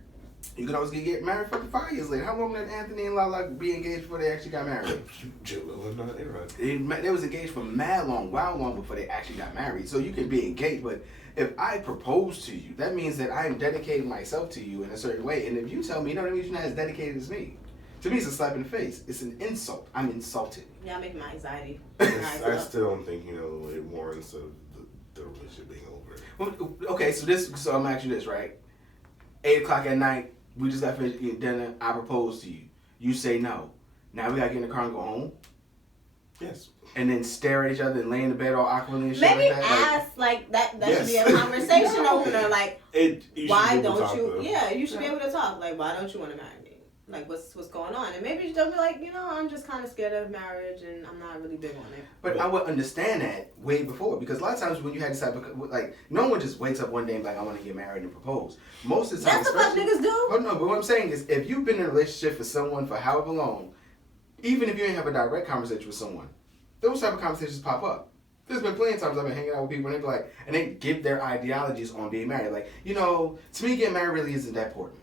You can always get married fucking 5 years later. How long did Anthony and Lala be engaged before they actually got married? Jlo and A-Rod. They was engaged for mad long, wow long before they actually got married. So you can be engaged, but if I propose to you, that means that I am dedicating myself to you in a certain way. And if you tell me, you know, that means you're not as dedicated as me. To me, it's a slap in the face. It's an insult. I'm insulted. Yeah, making my anxiety. I still don't think, you know, it warrants the relationship being over. Well, okay, so I'm asking you this, right? 8 o'clock at night, we just got finished eating dinner. I propose to you. You say no. Now we gotta get in the car and go home? Yes. And then stare at each other and lay in the bed all awkwardly and shit Maybe like that? ask, like that Yes. should be a conversation opener. Like, why don't you? Though. Yeah, you should be able to talk. Like, why don't you want to marry me? Like, what's going on? And maybe they'll be like, you know, I'm just kind of scared of marriage and I'm not really big on it. But I would understand that way before, because a lot of times when you had this type of, like, no one just wakes up one day and be like, I want to get married and propose. Most of the time, that's what niggas do. Oh no, but what I'm saying is, if you've been in a relationship with someone for however long, even if you ain't have a direct conversation with someone, those type of conversations pop up. There's been plenty of times I've been hanging out with people and they be like, and they give their ideologies on being married. Like, you know, to me, getting married really isn't that important.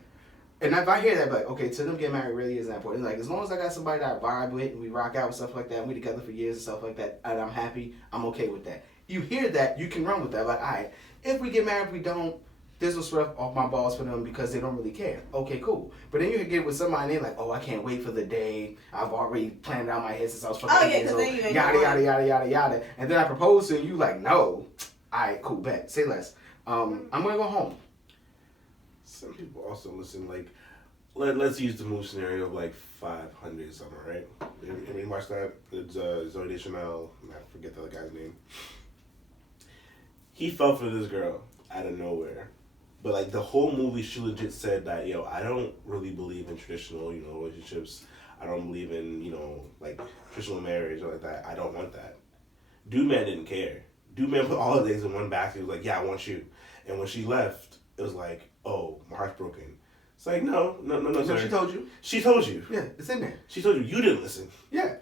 And if I hear that, like, okay, to them getting married really isn't that important. Like, as long as I got somebody that I vibe with and we rock out and stuff like that, and we together for years and stuff like that, and I'm happy, I'm okay with that. You hear that, you can run with that. Like, all right, if we get married, we don't, this will sweat off my balls for them because they don't really care. Okay, cool. But then you can get with somebody and they're like, oh, I can't wait for the day. I've already planned out my head since I was fucking years old. Yada, yada, yada, yada, yada. And then I propose to you, like, no. All right, cool, bet. Say less. I'm going to go home. Some people also listen, like, let's use the move scenario of like 500 something, right? You watch that? It's Zoe Deschanel. I forget the other guy's name. He fell for this girl out of nowhere. But like the whole movie, she legit said that, yo, I don't really believe in traditional, you know, relationships. I don't believe in, you know, like traditional marriage or like that. I don't want that. Dude man didn't care. Dude man put all his eggs in one basket. He was like, yeah, I want you. And when she left, it was like, oh, my heart's broken. It's like, no, So she told you? She told you. Yeah, it's in there. She told you. You didn't listen. Yeah,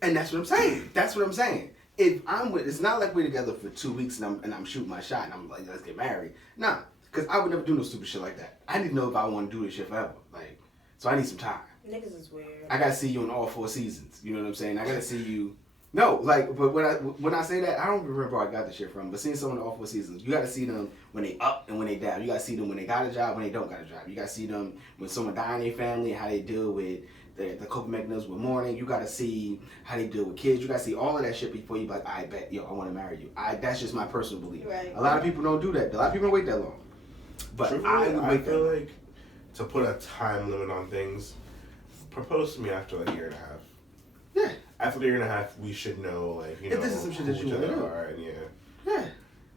and that's what I'm saying. That's what I'm saying. If I'm with, it's not like we're together for 2 weeks and I'm shooting my shot and I'm like, let's get married. Nah, because I would never do no stupid shit like that. I need to know if I want to do this shit forever. Like, so I need some time. Niggas is weird. I gotta see you in all 4 seasons. You know what I'm saying? I gotta see you No, like, but when I say that, I don't remember where I got the shit from. But seeing some of the awful seasons, you got to see them when they up and when they down. You got to see them when they got a job, when they don't got a job. You got to see them when someone die in their family, how they deal with the coping mechanisms with mourning. You got to see how they deal with kids. You got to see all of that shit before you be like, I bet, yo, I want to marry you. That's just my personal belief. Right. A lot of people don't do that. A lot of people don't wait that long. But Truthfully, I feel like to put a time limit on things, propose to me after like a year and a half. Yeah. After a year and a half, we should know, like, you If know, this is some shit that who you each other wanna do. are, and Yeah.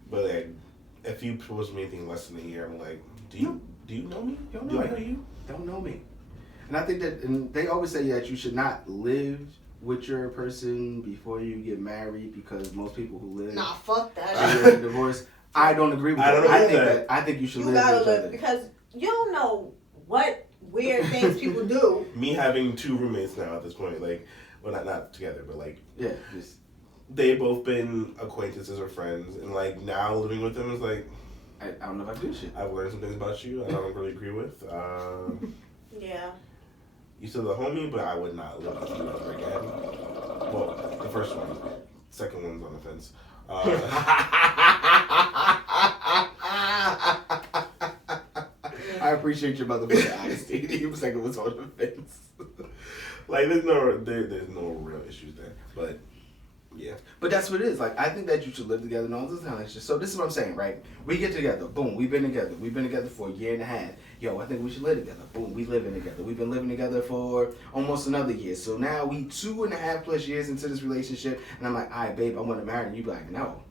But like, if you propose to me anything less than a year, I'm like, do you know me? You don't Do know I me. know you? Don't know me. And I think that, and they always say that you should not live with your person before you get married because most people who live Nah, fuck that and shit. get divorced. I don't agree with I that. don't I agree think with that. I think you should You live gotta with each live other. because you don't know what weird things people do. Me having 2 roommates now at this point, like, well, not together, but like, Yeah, just they both been acquaintances or friends, and like now living with them is like, I don't know if I can do shit. I've learned some things about you I don't really agree with. Yeah. You still a homie, but I would not live with you ever again. Well, the first one. Second one's on the fence. I appreciate your motherfucking honesty. He was like it was on the fence. Like, there's no real issues there. But, yeah. But that's what it is. Like, I think that you should live together and all this kind of shit. So this is what I'm saying, right? We get together. Boom. We've been together. We've been together for a year and a half. Yo, I think we should live together. Boom. We living together. We've been living together for almost another year. So now we 2.5 plus years into this relationship. And I'm like, all right, babe, I want to marry you. You be like, no.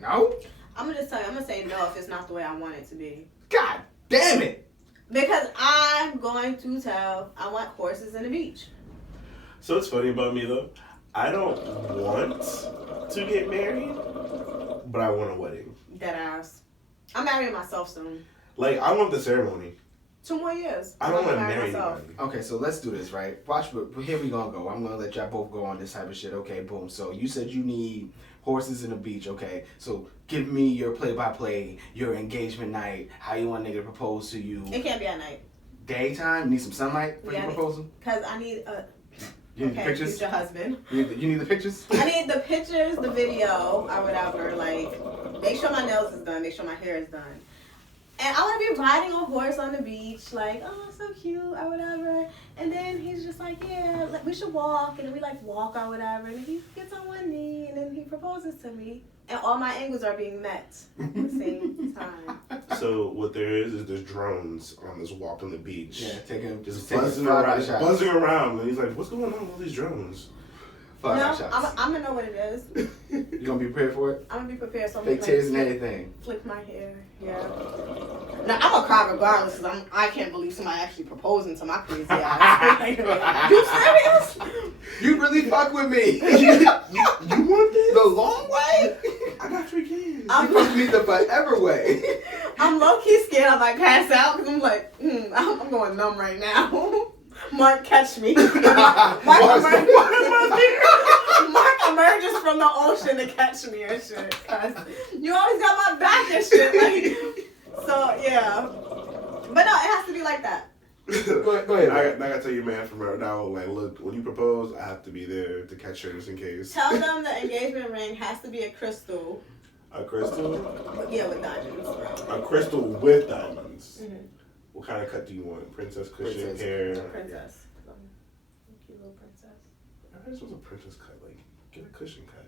No? I'm gonna just tell you, I'm gonna say no if it's not the way I want it to be. God damn it. Because I'm going to tell I want horses in the beach. So what's funny about me, though, I don't want to get married, but I want a wedding. Dead ass. I'm marrying myself soon. Like, I want the ceremony. 2 more years. I don't I'm want to gonna marry myself. anybody. Okay, so let's do this, right? Watch, but here we gonna go. I'm gonna let y'all both go on this type of shit. Okay, boom. So you said you need horses in the beach. Okay, so give me your play-by-play, your engagement night, how you want a nigga to propose to you. It can't be at night. Daytime, you need some sunlight for your proposal. Because I need a You need the pictures. future husband. You need the pictures. I need the pictures, the video, or whatever. Like, make sure my nails is done. Make sure my hair is done. And I want to be riding a horse on the beach, like, oh, so cute, or whatever. And then he's just like, yeah, like, we should walk. And then we, like, walk or whatever. And then he gets on one knee, and then he proposes to me. And all my angles are being met at the same time. So what there is there's drones on this walk on the beach. Yeah, taking Just taking buzzing fly-by around, shots. buzzing around. And he's like, what's going on with all these drones? Fly-by No, shots. I'm going to know what it is. You gonna be prepared for it? I'm going to be prepared. So I'm Fake gonna, tears and everything. flick my hair. Yeah. Now, I'm going to cry regardless because I can't believe somebody actually proposing to my crazy ass. You serious? You really fuck with me. You want this? The long way? I got 3 kids. You supposed to be the forever way. I'm low-key scared I might pass out because I'm like, I'm going numb right now. Mark, catch me. Mark emerges from the ocean to catch me and shit. 'Cause you always got my back and shit. Like, so, yeah. But no, it has to be like that. Go ahead. I gotta tell you, man, from right now, like, look, when you propose, I have to be there to catch her just in case. Tell them the engagement ring has to be a crystal. A crystal? Yeah, with diamonds. A crystal with diamonds. Mm-hmm. What kind of cut do you want? Princess cushion Princess. hair? Princess. Cute little princess. I just want a princess cut. Like, get a cushion cut.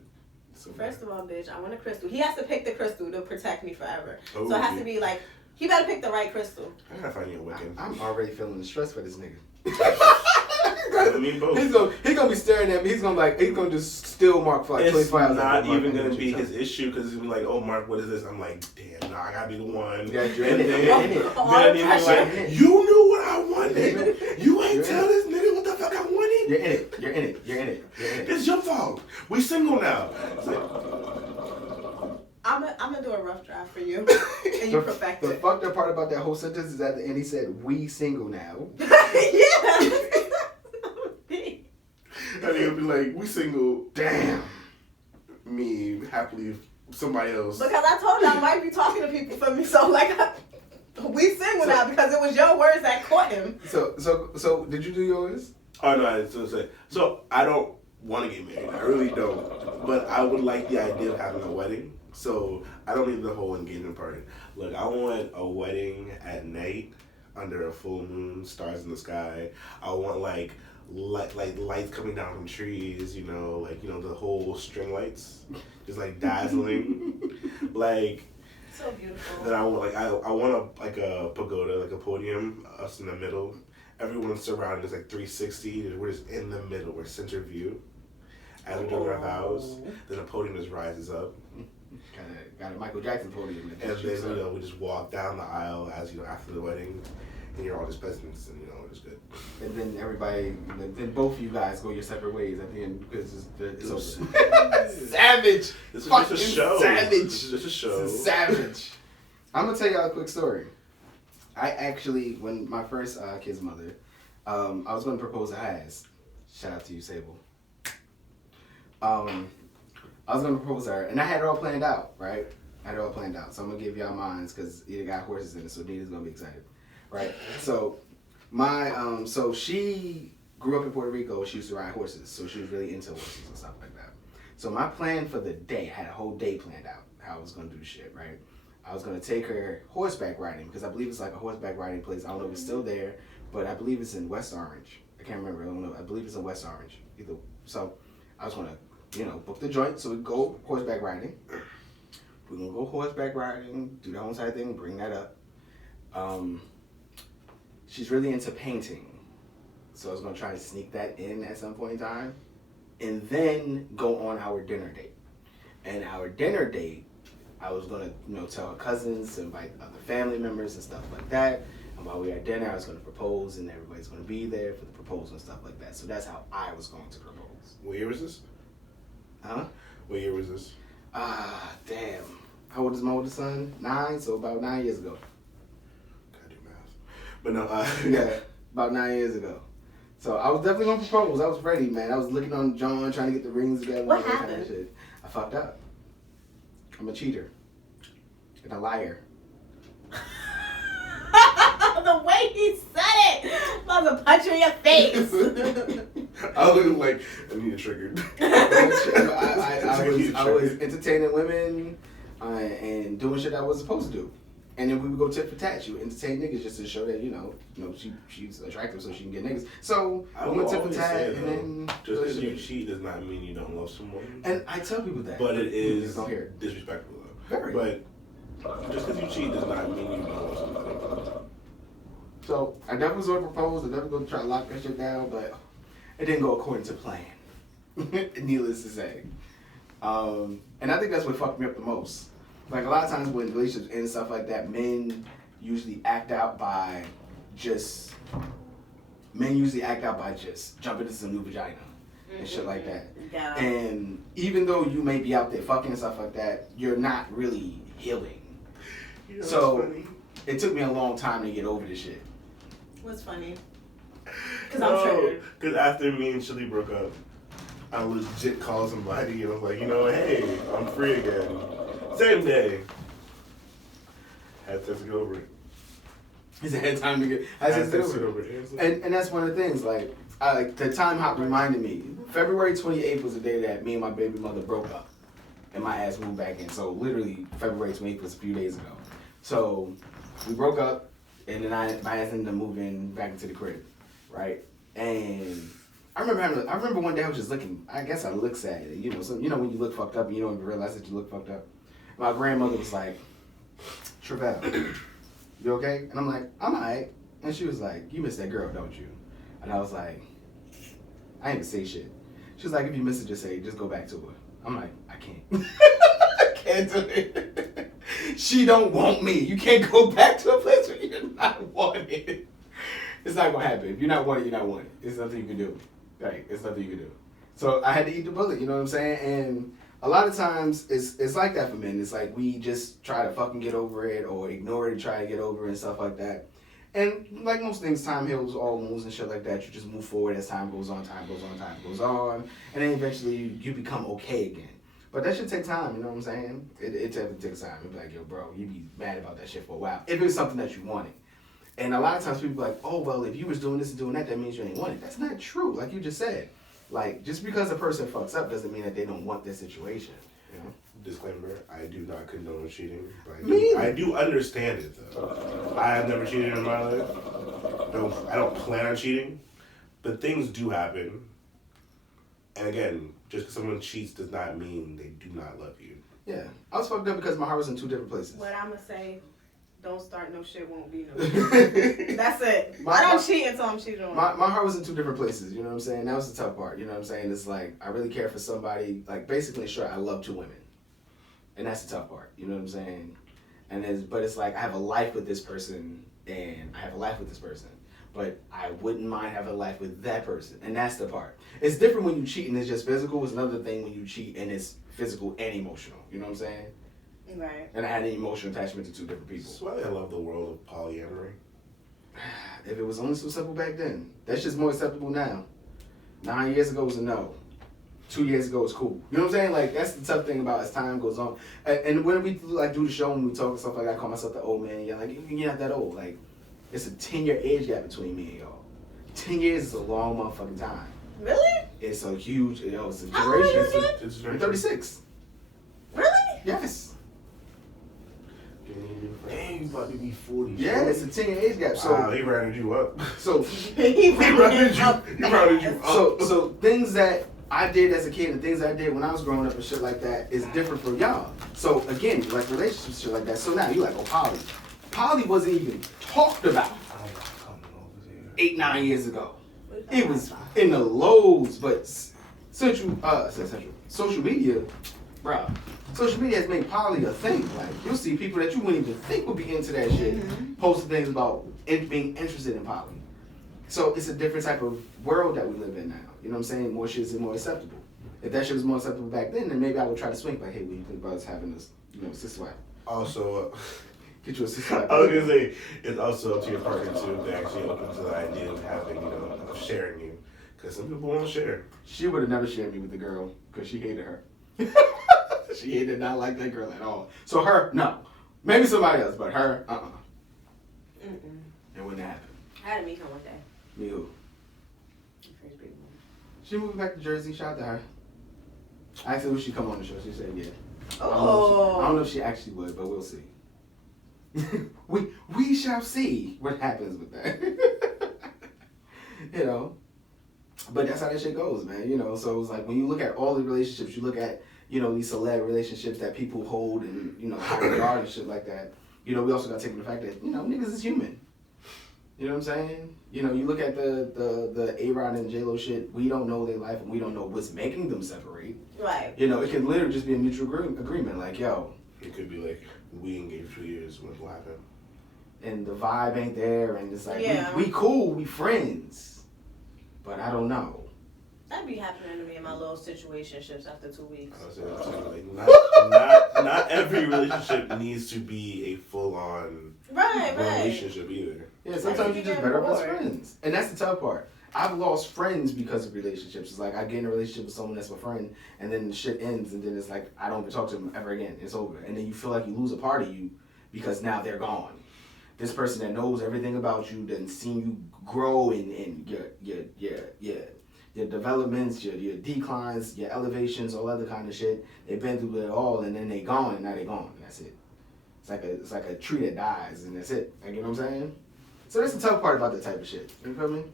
So First of all, bitch, I want a crystal. He has to pick the crystal to protect me forever. Oh, So it has to be like, he better pick the right crystal. I gotta find you a Wiccan. I'm already feeling the stress for this nigga. I mean, both. He's gonna be staring at me. He's gonna just steal Mark for like It's 24 hours. not Mark, even I gonna need be you his to- issue because he's gonna be like, oh, Mark, what is this? I'm like, damn, nah, I gotta be the one. Yeah, you're in And it. then- You're in it. Then he's like, You're in it. you knew what I wanted. You ain't You're tell in this nigga what the fuck I wanted. You're in it. You're in it. You're in it. You're in it. It's your fault. We single now. It's like, I'm gonna do a rough draft for you, and you perfect The it. fucked up part about that whole sentence is at the end he said, "We single now." Yeah. and he'll be like, we single. Damn. Me happily somebody else. Because I told you I might be talking to people for me, so like, we single now because it was your words that caught him. So did you do yours? Oh no, so I don't want to get married. I really don't. But I would like the idea of having a wedding. So I don't need the whole engagement party. Look, I want a wedding at night under a full moon, stars in the sky. I want like lights coming down from trees, the whole string lights, just like dazzling, like. So beautiful. Then I want a pagoda, like a podium, us in the middle. Everyone's surrounded. It's like 360. We're just in the middle. We're center view. As we're doing our vows, then the podium just rises up. Got a Michael Jackson podium. And then we just walk down the aisle after the wedding, and you're all just peasants, and it's good. And then then both of you guys go your separate ways at the end because it's over. Savage. This is just a show. Savage. This is just a show. This is savage. I'm gonna tell y'all a quick story. I actually, when my first kid's mother, I was gonna propose to Haz. Shout out to you, Sable. I was gonna propose to her, and I had it all planned out, right? I had it all planned out. So I'm gonna give y'all mine because it got horses in it, so Nita's gonna be excited, right? So so she grew up in Puerto Rico. She used to ride horses, so she was really into horses and stuff like that. So my plan for the day, I had a whole day planned out how I was gonna do the shit, right? I was gonna take her horseback riding because I believe it's like a horseback riding place. I don't know if it's still there, but I believe it's in West Orange. I can't remember. I don't know. I believe it's in West Orange. So I was gonna, book the joint so we go horseback riding. We're gonna go horseback riding, do the whole entire thing, bring that up. She's really into painting, so I was gonna try to sneak that in at some point in time, and then go on our dinner date. And our dinner date, I was gonna, tell her cousins, invite other family members and stuff like that. And while we were at dinner, I was gonna propose, and everybody's gonna be there for the proposal and stuff like that. So that's how I was going to propose. What year was this? Huh? What year was this? Damn. How old is my oldest son? 9, so about 9 years ago. Gotta do math. But no, Yeah, about 9 years ago. So I was definitely gonna propose. I was ready, man. I was looking on John, trying to get the rings together. What all that happened? Kind of shit. I fucked up. I'm a cheater. And a liar. The way he said it, I'm about to punch you in your face. I was like, I need a trigger. I was entertaining women and doing shit I wasn't supposed to do. And then we would go tit for tat. She would entertain niggas just to show that, she's attractive so she can get niggas. So I we went tit for always tat say, and then... just because you cheat does not mean you don't love someone. And I tell people that. But it is don't hear it. disrespectful though. Very. But just because you cheat does not mean you don't love somebody. So I definitely was going to propose. I definitely going to try to lock that shit down, but it didn't go according to plan. Needless to say. And I think that's what fucked me up the most. Like a lot of times when relationships end and stuff like that, men usually act out by just jumping into some new vagina and shit like that. Yeah. And even though you may be out there fucking and stuff like that, you're not really healing. So it took me a long time to get over this shit. What's funny? Because I'm triggered. Because after me and Chili broke up, I legit called somebody and I was like, hey, I'm free again. Same day. Had to get over it. He said, had time to get over it. And that's one of the things, like the time hop reminded me. February 28th was the day that me and my baby mother broke up. And my ass moved back in. So literally February 28th was a few days ago. So we broke up and then my ass ended up moving back into the crib. Right? And I remember one day I was just looking, I guess I looked sad. When you look fucked up and you don't even realize that you look fucked up. My grandmother was like, Travell, you okay? And I'm like, I'm alright. And she was like, you miss that girl, don't you? And I was like, I ain't gonna say shit. She was like, if you miss it, just go back to her. I'm like, I can't. I can't do it. She don't want me. You can't go back to a place where you're not wanted. It's not gonna happen. If you're not wanted, you're not wanted. It's nothing you can do. Like, it's nothing you can do. So I had to eat the bullet, you know what I'm saying? And a lot of times it's like that for men. It's like we just try to fucking get over it or ignore it and try to get over it and stuff like that. And like most things, time heals all wounds and shit like that. You just move forward as time goes on, time goes on. And then eventually you become okay again. But that should take time, you know what I'm saying? It definitely takes time. You'd be like, yo, bro, you'd be mad about that shit for a while. If it's something that you wanted. And a lot of times people be like, oh, well, if you was doing this and doing that, that means you ain't want it. That's not true, like you just said. Like, just because a person fucks up doesn't mean that they don't want this situation. You know? Disclaimer: I do not condone cheating. But Me I do understand it though. I have never cheated in my life. I don't plan on cheating, but things do happen. And again, just because someone cheats does not mean they do not love you. Yeah, I was fucked up because my heart was in 2 different places. What I'ma say, don't start no shit, won't be no shit. That's it. I don't cheat until I'm cheating on. My heart was in 2 different places, you know what I'm saying? That was the tough part, you know what I'm saying? It's like, I really care for somebody, like, basically, sure, I love 2 women. And that's the tough part, you know what I'm saying? But it's like, I have a life with this person, and I have a life with this person. But I wouldn't mind having a life with that person, and that's the part. It's different when you cheat and it's just physical. It's another thing when you cheat and it's physical and emotional, you know what I'm saying? Right. And I had an emotional attachment to 2 different people. That's why I love the world of polyamory. If it was only so simple back then, that's just more acceptable now. 9 years ago was a no. 2 years ago was cool. You know what I'm saying? Like, that's the tough thing about as time goes on. And when we like do the show and we talk and stuff like that, I call myself the old man. Yeah, like, you're not that old. Like, it's a 10-year age gap between me and y'all. 10 years is a long motherfucking time. Really? It's a huge, it's a How old are generation. you It's I'm 36. Really? Yes. Dang, you about to be 40. Yeah, it's a 10-year age gap. So, Wow, he rounded you up. so, He rounded up. so things that I did as a kid and things I did when I was growing up and shit like that is different from y'all. So again, like relationships, shit like that. So now you like, oh, poly. Poly wasn't even talked about 8-9 years ago. It was in the lows, but social media, bro. Social media has made poly a thing. Like, you'll see people that you wouldn't even think would be into that shit posting things about being interested in poly. So it's a different type of world that we live in now. You know what I'm saying? More shit is more acceptable. If that shit was more acceptable back then maybe I would try to swing. Like, hey, what do you think about us having this, sister wife? Also, Get you a sister wife. I was gonna say it's also up to your partner too to actually open to the idea of having, of sharing you, because some people won't share. She would have never shared me with the girl because she hated her. She did not like that girl at all. So her, no. Maybe somebody else, but her, It wouldn't happen. I had to meet her one day. Me who? First big one. She moved back to Jersey. Shout out to her. I asked her would she come on the show. She said yeah. Oh. I don't know if she actually would, but we'll see. we shall see what happens with that. But that's how that shit goes, man. So it's like when you look at all the relationships, you look at these celeb relationships that people hold and regard and shit like that. We also got to take into the fact that niggas is human. You know what I'm saying? You look at the A-Rod and Jlo shit. We don't know their life and we don't know what's making them separate. Right. It can literally just be a mutual agreement. Like, yo. It could be like, we engaged 2 years, what will happen? And the vibe ain't there, and it's like, yeah. we cool, we friends. But I don't know. That'd be happening to me in my little situationships after 2 weeks. I was like, not every relationship needs to be a full-on relationship either. Yeah, sometimes you're just better off as friends. And that's the tough part. I've lost friends because of relationships. It's like I get in a relationship with someone that's my friend, and then the shit ends, and then it's like I don't even talk to them ever again. It's over. And then you feel like you lose a part of you because now they're gone. This person that knows everything about you, done seen you grow in your developments, your declines, your elevations, all other kind of shit. They've been through it all, and then they gone, and now they gone, and that's it. It's like a tree that dies, and that's it. Like, you know what I'm saying? So that's the tough part about that type of shit. You feel me?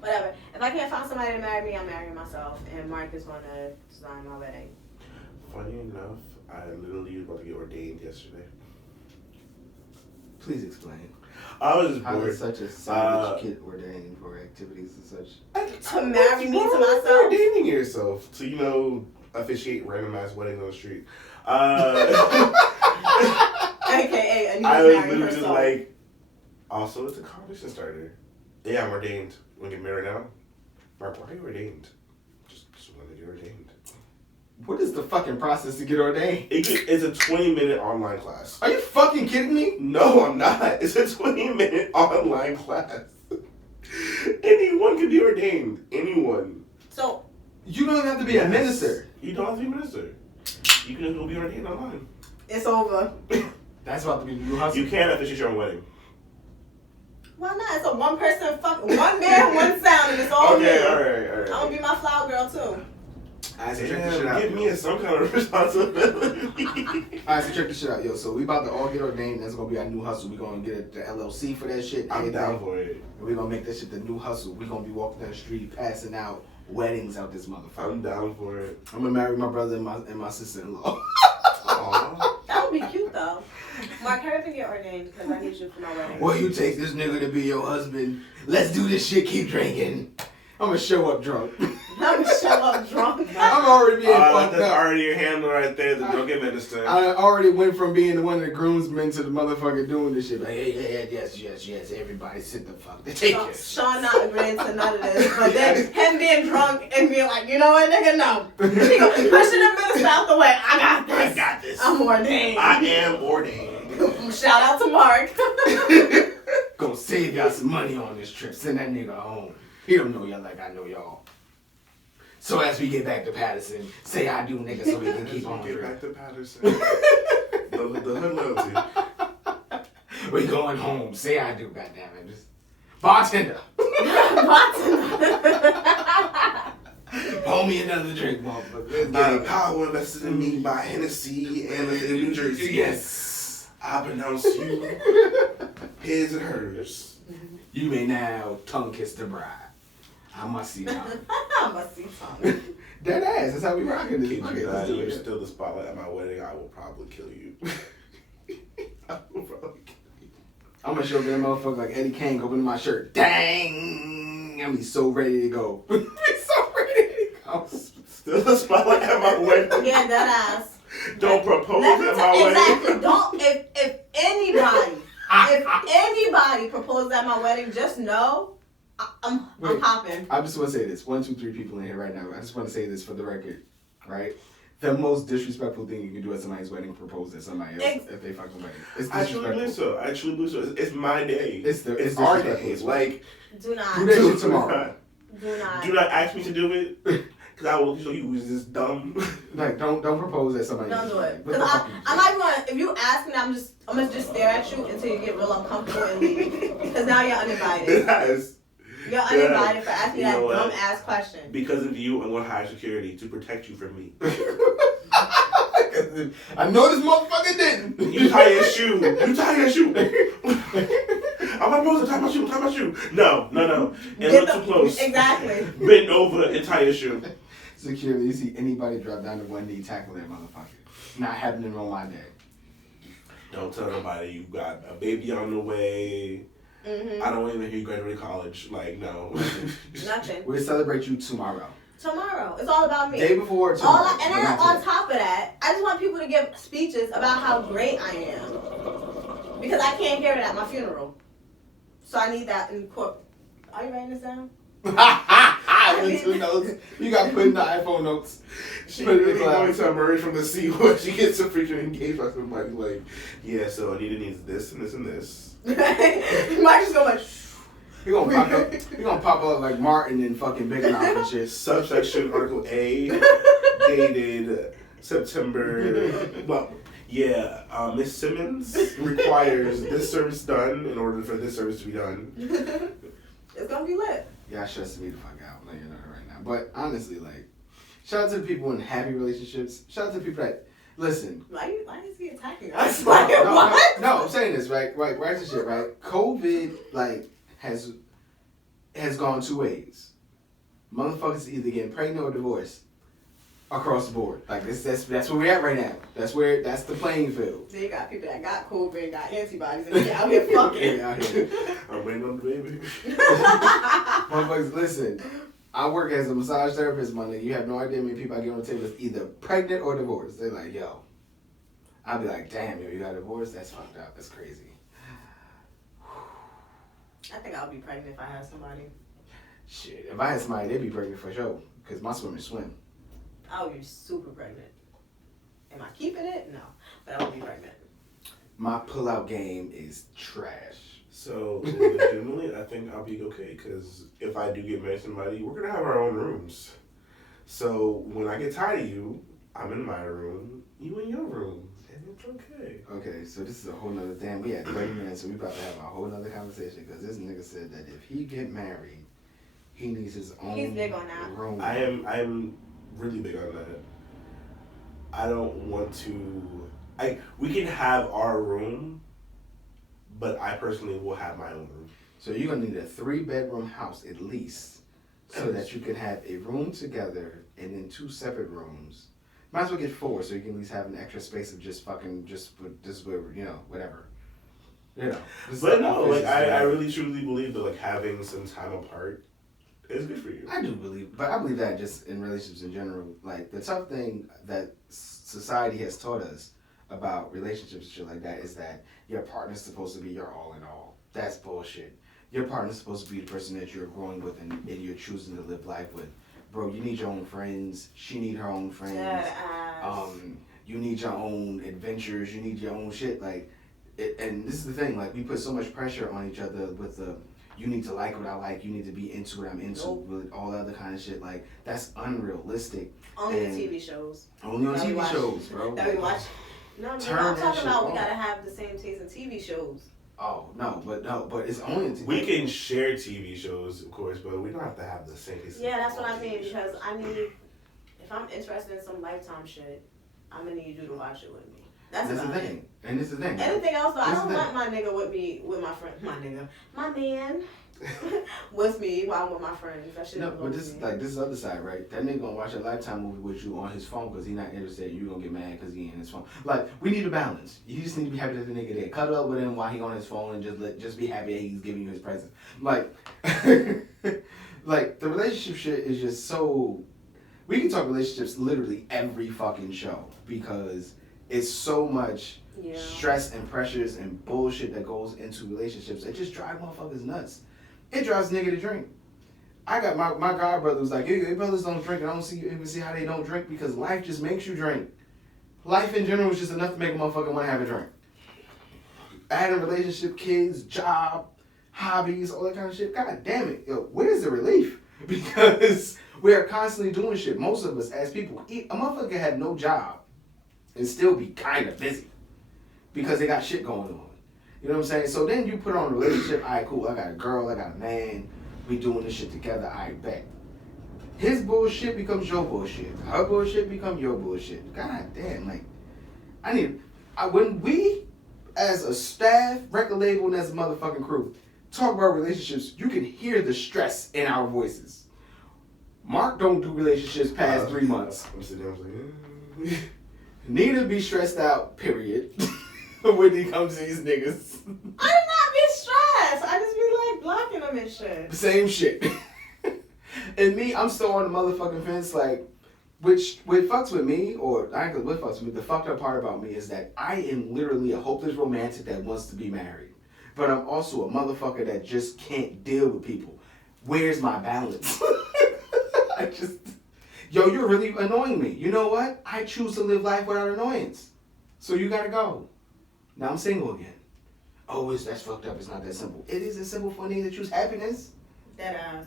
Whatever. If I can't find somebody to marry me, I'm marrying myself. And Mark is going to design my wedding. Funny enough, I literally was about to get ordained yesterday. Please explain. I was just How bored. is such a savage kid ordained for activities and such? To marry me to myself? Ordaining yourself to, officiate randomized weddings on the street. AKA Anita I was marrying literally herself. like, also, it's a conversation starter. Yeah, I'm ordained. You want to get married now? Mark, why are you ordained? Just want to get ordained. What is the fucking process to get ordained? It's a 20-minute online class. Are you fucking kidding me? No, I'm not. It's a 20-minute online class. Anyone can be ordained. Anyone. So, you don't have to be a minister. You don't have to be a minister. You can go be ordained online. it's over. That's about to be the new hustle. You can officiate your own wedding. Why not? It's a one person one man, one sound, and it's all Okay, me. alright. I'm gonna be my flower girl too. Alright, so check this shit Damn, out. give me some kind of responsibility. Alright, so check this shit out, yo. So we about to all get ordained. That's gonna be our new hustle. We gonna get the LLC for that shit. I'm everything. down for it. And we gonna make that shit the new hustle. We gonna be walking down the street, passing out weddings out this motherfucker. I'm down for it. I'm gonna marry my brother and my sister-in-law. Aw. That would be cute though. Mark, hurry up and get ordained because I need you for my wedding. Well, you take this nigga to be your husband. Let's do this shit. Keep drinking. I'm gonna show up drunk. I'm gonna show up drunk. I'm already being fucked That's up. already your handle right there, the drunken minister. I already went from being one of the groomsmen to the motherfucker doing this shit. Like, hey, yes, everybody sit the fuck. Take it. Sean not agreeing to none of this, but then him being drunk and being like, you know what, nigga, no. He go pushing the minister out the way. I got this. I'm ordained. I am ordained. Shout out to Mark. Gonna save y'all some money on this trip. Send that nigga home. He don't know y'all like I know y'all. So as we get back to Patterson, say I do, nigga, so we can keep on Get drinking. back to Patterson. the hood loyalty. We going home. Say I do, goddammit. Just bartender. Pour me another drink, motherfucker. The power invested in me by Hennessy and in New Jersey. Yes. I pronounce you his and hers. You may now tongue kiss the bride. I must see tongue. I must see tongue. Dead ass. That's how we rocking this. Kid Okay, you let's not, do you're it. still the spotlight at my wedding. I will probably kill you. I will probably kill you. I'm gonna show that motherfucker like Eddie Kane opening my shirt. Dang! I'm be so ready to go. so ready to go. Still the spotlight at my wedding. Yeah, that ass. Don't propose Let me at tell- my wedding. Exactly. Don't if anybody proposes at my wedding, just know I'm Wait. popping. I just want to say this. 1, 2, 3 people in here right now. I just want to say this for the record, right? The most disrespectful thing you can do at somebody's wedding, propose at somebody else if they fucking wedding. It's I truly believe disrespectful. so. I truly believe so. It's my day. It's our disrespectful day. as well. Like, Do not. Do that shit tomorrow. Do not. do not ask me to do it, because I will show you who's this dumb. Like, don't propose at somebody Don't else's do wedding. it. What the Cause fuck you I'm not gonna. If you ask me, I'm gonna just stare at you until you get real uncomfortable and leave. Cause now you're uninvited. Yes. You're uninvited for asking You that know what? dumb ass question. Because of you, I'm going to hire security to protect you from me. I know this motherfucker didn't. You tie your shoe. You tie your shoe. I'm not supposed to tie my shoe. Tie my shoe. No. And Get look too close. Exactly. Bend over and tie your shoe. Security, you see anybody drop down to one knee, tackle that motherfucker. Not happening on my day. Don't tell nobody you got a baby on the way. Mm-hmm. I don't even hear you graduated college. Like, no. Nothing. We'll celebrate you tomorrow. Tomorrow. It's all about me. Day before tomorrow. And then on top of that, I just want people to give speeches about how great I am. Because I can't hear it at my funeral. So I need that in court. Are you writing this down? With 2 notes. You got put in the iPhone notes. She Put it in the really cloud. going to emerge from the sea when she gets so freaking engaged by somebody. Like, yeah, so Anita needs this and this and this. You might just go like, He gonna pop up. He gonna pop up like Martin and fucking Big Mouth and shit. Subsection Article A, dated September. Well, yeah, Miss Simmons requires this service done in order for this service to be done. it's gonna be lit. Y'all stressing me the fuck out. Like, you know right now. But honestly, like, shout out to the people in happy relationships. Shout out to the people that listen. Why is he attacking us? Like, what? No, I'm saying this right to shit, right? COVID like has gone 2 ways. Motherfuckers either getting pregnant or divorced across the board. Like that's where we're at right now. That's the playing field. Then you got people that got COVID, got antibodies, and they out here fucking. Yeah, out here. I'm waiting on the baby. Motherfuckers, listen. I work as a massage therapist, my nigga. You have no idea how many people I get on the table that's either pregnant or divorced. They're like, yo. I'll be like, damn, yo, you got divorced? That's fucked up. That's crazy. I think I'll be pregnant if I have somebody. Shit, if I had somebody, they'd be pregnant for sure. Because my swimmers swim. I would be super pregnant. Am I keeping it? No. But I would be pregnant. My pull-out game is trash. So, legitimately, I think I'll be okay, because if I do get married to somebody, we're going to have our own rooms. So, when I get tired of you, I'm in my room, you in your room. And it's okay. Okay, so this is a whole nother damn. We had 30 minutes, so we about to have a whole nother conversation because this nigga said that if he get married, he needs his own He's big on that. room. I'm really big on that. I don't want to. We can have our room, but I personally will have my own room. So you're gonna need a 3-bedroom house at least, so that you can have a room together and then 2 separate rooms. Might as well get 4, so you can at least have an extra space of just where, whatever. But no, like I really truly believe that like having some time apart is good for you. I do believe, but I believe that just in relationships in general, like the tough thing that society has taught us about relationships and shit like that is that your partner's supposed to be your all in all. That's bullshit. Your partner's supposed to be the person that you're growing with and you're choosing to live life with. Bro, you need your own friends. She need her own friends. You need your own adventures. You need your own shit. Like, and this is the thing. Like, we put so much pressure on each other with the, you need to like what I like. You need to be into what I'm into. With all that other kind of shit. Like, that's unrealistic. Only on TV shows. Only on TV shows, bro. That we watch. No, I'm talking about we gotta have the same taste in TV shows. Oh no, but it's only in TV. We can share TV shows, of course, but we don't have to have the same taste. Yeah, that's what I mean. Because I need, if I'm interested in some Lifetime shit, I'm gonna need you to watch it with me. That's the thing. And this is the thing. Anything else though, I don't want my nigga with me, with my friend, my man, with me while I'm with my friends. That shit. No, but this is the other side, right? That nigga gonna watch a Lifetime movie with you on his phone because he not interested. You gonna get mad because he ain't in his phone. Like, we need a balance. You just need to be happy that the nigga there. Cuddle up with him while he on his phone and just be happy that he's giving you his present. Like, like the relationship shit is just so. We can talk relationships literally every fucking show because it's so much stress and pressures and bullshit that goes into relationships. It just drives motherfuckers nuts. It drives nigga to drink. I got my god brother was like, your brothers don't drink, and I don't even see how they don't drink because life just makes you drink. Life in general is just enough to make a motherfucker want to have a drink. Adding relationship, kids, job, hobbies, all that kind of shit. God damn it. Yo, where's the relief? Because we're constantly doing shit. Most of us as people, a motherfucker can have no job and still be kind of busy because they got shit going on. You know what I'm saying? So then you put on a relationship. All right, cool. I got a girl. I got a man. We doing this shit together. I bet. His bullshit becomes your bullshit. Her bullshit becomes your bullshit. God damn. Like, when we, as a staff, record label, and as a motherfucking crew, talk about relationships, you can hear the stress in our voices. Mark don't do relationships past 3 months. I'm sitting there, I was like, Nita be stressed out, period. When he comes to these niggas. I do not be stressed. I just be like blocking them and shit. Same shit. And me, I'm still on the motherfucking fence, like, what fucks with me, or I ain't what fucks with me, the fucked up part about me is that I am literally a hopeless romantic that wants to be married. But I'm also a motherfucker that just can't deal with people. Where's my balance? You're really annoying me. You know what? I choose to live life without annoyance. So you gotta go. Now I'm single again. Oh, that's fucked up. It's not that simple. It is as simple for a nigga to choose happiness. That ass.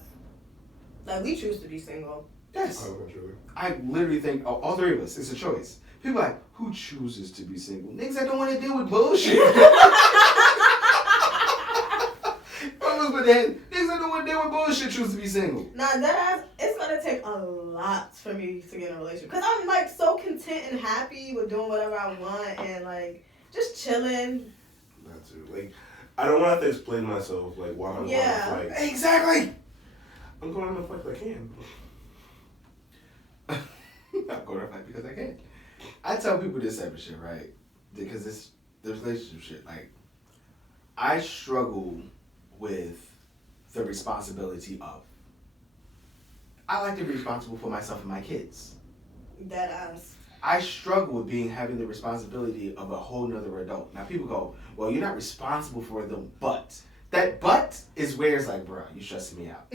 Like, we choose to be single. Yes. I literally think all 3 of us, it's a choice. People are like, who chooses to be single? Niggas that don't want to deal with bullshit. Niggas that don't want to deal with bullshit choose to be single. Nah, that ass, it's gonna take a lot for me to get in a relationship. Because I'm like so content and happy with doing whatever I want and like just chilling. Not too. Like, I don't want to have to explain myself like while I'm going on flights. Exactly. I'm going on the flight I can. I'm going on flight because I can. I tell people this type of shit, right? Because it's the relationship shit. Like, I struggle with the responsibility of. I like to be responsible for myself and my kids. That ass. I struggle with having the responsibility of a whole nother adult. Now people go, well, you're not responsible for them, but. That but is where it's like, bro, you stressing me out.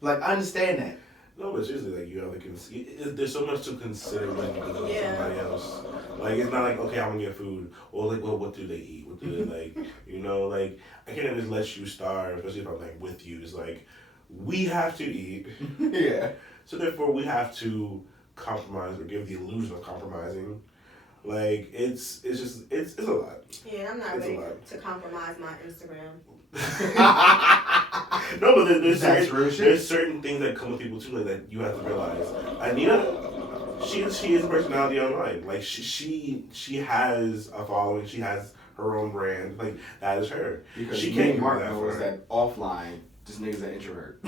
Like, I understand that. No, but seriously, like, you have to there's so much to consider when you go with somebody else. Like, it's not like, okay, I'm gonna get food. Or like, well, what do they eat? What do they like? You know, like, I can't just let you starve, especially if I'm like with you. It's like, we have to eat. Yeah. So therefore, we have to compromise or give the illusion of compromising. Like it's a lot. Yeah, I'm not It's a ready lot. to compromise my Instagram. No, but there's That's certain, real shit. there's certain things that come with people too, like that you have to realize. Anita, she is a personality online. Like she has a following. She has her own brand. Like that is her. Because She me can't and give Mark that knows for her. that offline, this nigga's an introvert.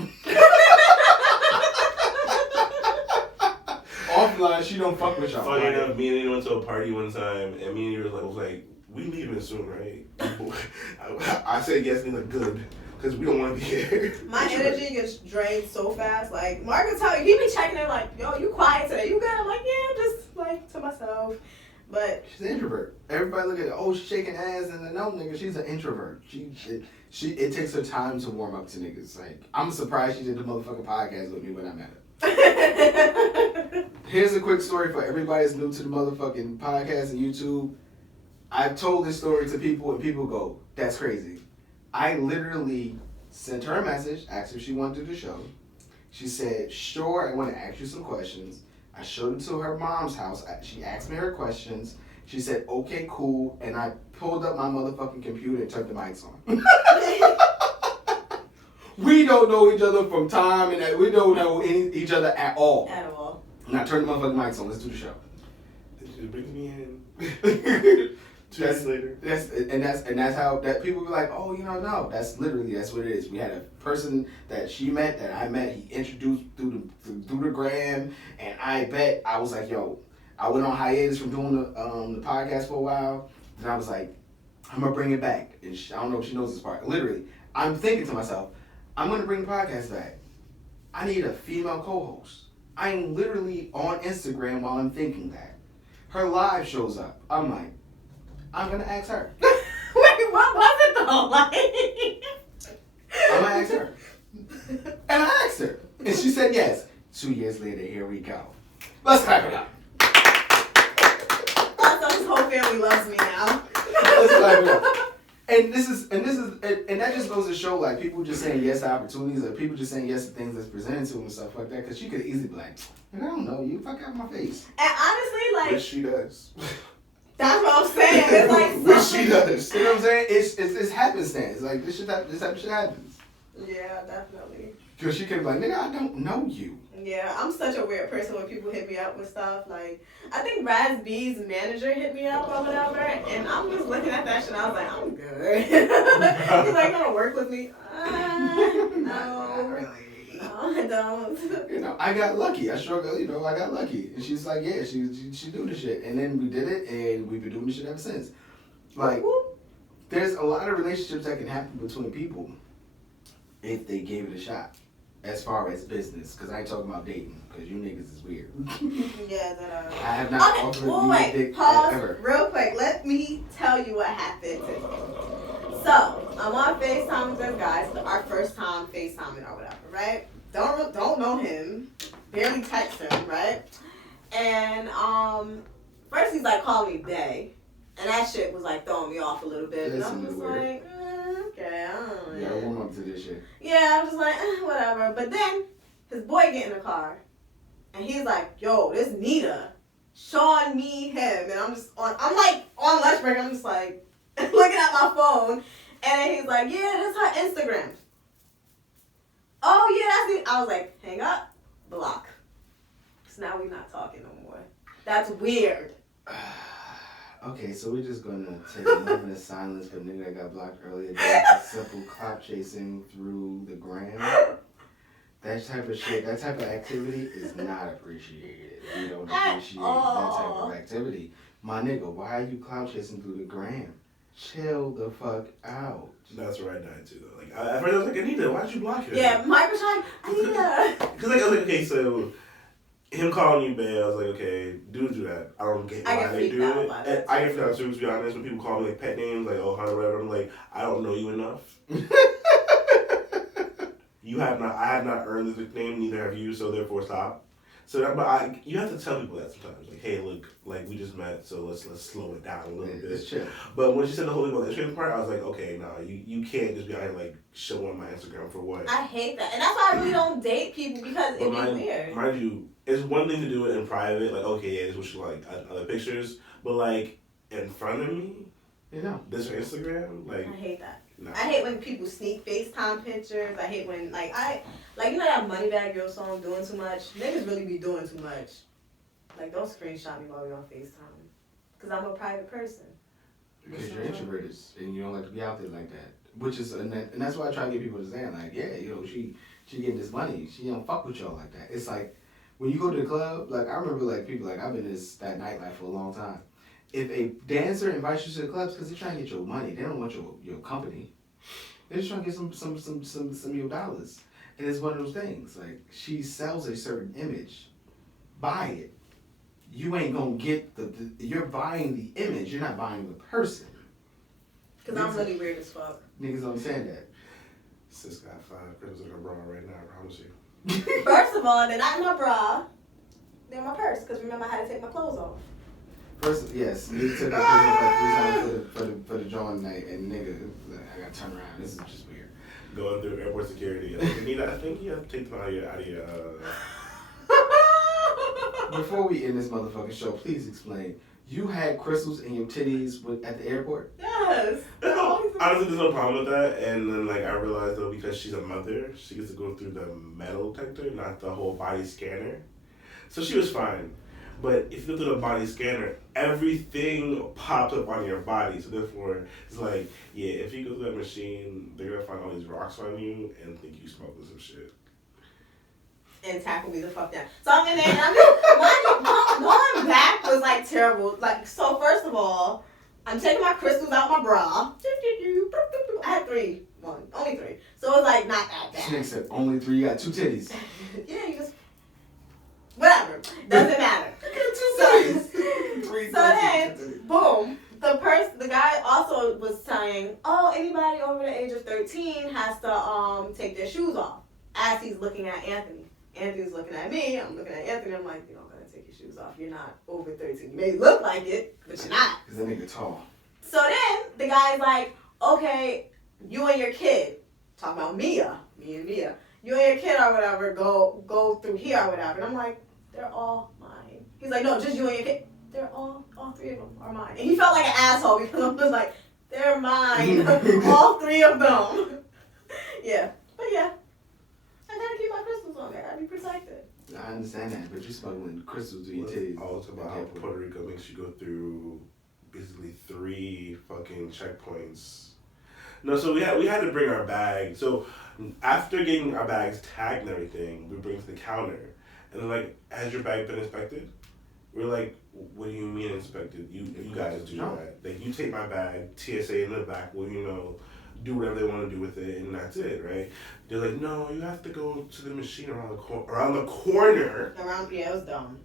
Offline, she don't fuck with y'all. Funny Right? enough, me and Anita went to a party one time, and me and you was like, we leaving soon, right? I said yes, and he's like, good, because we don't want to be here. My energy gets drained so fast. Like, Mark will tell you, he be checking in like, yo, you quiet today? You good? I'm like, yeah, I'm just like to myself. But She's an introvert. Everybody look at her, oh, she's shaking ass, and then no, nigga, she's an introvert. It takes her time to warm up to niggas. Like, I'm surprised she did the motherfucking podcast with me when I met her. Here's a quick story for everybody that's new to the motherfucking podcast and YouTube. I've told this story to people, and people go, that's crazy. I literally sent her a message, asked if she wanted to do the show. She said, sure, I want to ask you some questions. I showed it to her mom's house. She asked me her questions. She said, okay, cool. And I pulled up my motherfucking computer and turned the mics on. We don't know each other from time, and we don't know each other at all. at all. And I turned the motherfucking mics on. Let's do the show. It brings me in. 2 days later. That's how that people be like, oh, you know, no, that's what it is. We had a person that she met, that I met, he introduced through the gram, and I was like, yo, I went on hiatus from doing the podcast for a while, and I was like, I'm gonna bring it back, and I don't know if she knows this part. Literally, I'm thinking to myself, I'm gonna bring the podcast back. I need a female co-host. I'm literally on Instagram while I'm thinking that. Her live shows up. I'm like, I'm gonna ask her. Wait, what was it though? Like, I'm gonna ask her. And I asked her. And she said yes. 2 years later, here we go. Let's clap it up. so his whole family loves me now. Let's clap it up. And that just goes to show, like, people just saying yes to opportunities, or people just saying yes to things that's presented to them and stuff like that. Because she could easily be like, I don't know you. Fuck out my face. And honestly, like, Which she does. that's what I'm saying. It's like Which she does. You know what I'm saying? It's happenstance. Like, this type of shit happens. Yeah, definitely. Because she could be like, nigga, I don't know you. Yeah, I'm such a weird person when people hit me up with stuff. Like, I think Raz B's manager hit me up or whatever, and I'm just looking at that shit. I was like, I'm good. He's like, gonna work with me? No, Not really. no, I don't. You know, I got lucky. I got lucky. And she's like, yeah, she do the shit. And then we did it, and we've been doing the shit ever since. Like, there's a lot of relationships that can happen between people if they gave it a shot. As far as business, because I ain't talking about dating, because you niggas is weird. Yeah, that I have not Okay, offered well, you a wait, dick pause ever. real quick. Let me tell you what happened today. So, I'm on FaceTime with this guy. It's our first time FaceTiming or whatever, right? Don't know him. Barely text him, right? And first he's like calling me bae. And that shit was like throwing me off a little bit. And I'm Listen, just you're weird. like, okay, I don't know. You gotta warm up to this shit. Yeah, I'm just like, whatever. But then his boy get in the car, and he's like, yo, this Nita, Sean, me, him. And I'm like on lunch break, I'm just like looking at my phone, and then he's like, yeah, this is her Instagram. Oh yeah, that's it. I was like, hang up, block. So now we're not talking no more. That's weird. Okay, so we're just gonna take a moment of silence for the nigga that got blocked earlier. That's a simple clout chasing through the gram. That type of shit, that type of activity is not appreciated. We don't appreciate that type of activity. My nigga, why are you clout chasing through the gram? Chill the fuck out. That's where I died too, though. Like, at first I was like, Anita, why'd you block her? Yeah, Mike was like, Anita. Because like, I was like, okay, so him calling you bae, I was like, okay, dudes do that. I don't get why they do it. And I get freaked out too, to be honest, when people call me like pet names, like, oh, Hunter, whatever. I'm like, I don't know you enough. I have not earned this nickname, neither have you, so therefore stop. So you have to tell people that sometimes. Like, hey, look, like, we just met, so let's slow it down a little bit. It's chill. But when she said the whole thing about the Instagram part, I was like, okay, nah, you can't just be out here, like, showing my Instagram for what? I hate that. And that's why I really don't date people, because it'd be weird. Mind you, it's one thing to do it in private, like, okay, yeah, this is what she like, other pictures, but like in front of me, You know. this for Instagram, like, I hate that. nah. I hate when people sneak FaceTime pictures. I hate when, like you know that Moneybag Yo song, Doing Too Much? Niggas really be doing too much. Like, don't screenshot me while we're on FaceTime. Because I'm a private person. Because you're introverted and you don't like to be out there like that. Which is, and that's why I try to get people to understand, like, yeah, you know, she getting this money. She don't fuck with y'all like that. It's like, when you go to the club, like, I remember, like, people, like, I've been in that nightlife for a long time. If a dancer invites you to the clubs, because they're trying to get your money, they don't want your company. They're just trying to get some of your dollars. And it's one of those things, like, she sells a certain image. Buy it. You ain't gonna get you're buying the image, you're not buying the person. Because I'm really weird as fuck. Niggas don't understand that. Sis got 5 crystals in her bra right now, I promise you. First of all, they're not in my bra. They're in my purse. Because remember, I had to take my clothes off. First, yes, nigga took her like 3 times for the joint night, and nigga, I gotta turn around. This is just weird. Going through airport security. Nita, I think you have to take them out of your Before we end this motherfucking show, please explain. You had crystals in your titties at the airport? Yes. Honestly, there's no problem with that. And then, like, I realized, though, because she's a mother, she gets to go through the metal detector, not the whole body scanner. So she was fine. But if you go through the body scanner, everything pops up on your body. So therefore, it's like, yeah, if you go through that machine, they're going to find all these rocks on you and think you smoking some shit. And tackle me the fuck down. So I'm in there, and I'm just, going back was like terrible. Like, so first of all, I'm taking my crystals out my bra. I had 3. Only 3. So it was like not that bad. She said only 3. You got 2 titties. Yeah, you just whatever. Doesn't matter. So then, boom. The guy also was saying, oh, anybody over the age of 13 has to take their shoes off. As he's looking at Anthony. Anthony's looking at me. I'm looking at Anthony. I'm like, you don't gotta take your shoes off. You're not over 13. You may look like it, but you're not. Because that nigga tall. So then the guy's like, okay, you and your kid, talking about me and Mia, you and your kid or whatever, go through here or whatever. And I'm like, they're all mine. He's like, no, just you and your kid. They're all 3 of them are mine. And he felt like an asshole because I was like, they're mine, all 3 of them. Yeah, but yeah. I gotta keep my crystals on there. I gotta be protected. I understand that, but you're smuggling crystals to your titties. Also about how Puerto Rico makes you go through basically 3 fucking checkpoints. No, so we had to bring our bag. So after getting our bags tagged and everything, we bring it to the counter. And they're like, has your bag been inspected? We're like, what do you mean inspected? You guys do that. Like, you take my bag, TSA in the back, well, you know, do whatever they want to do with it, and that's it, right? They're like, no, you have to go to the machine around the corner. Yeah, it was dumb.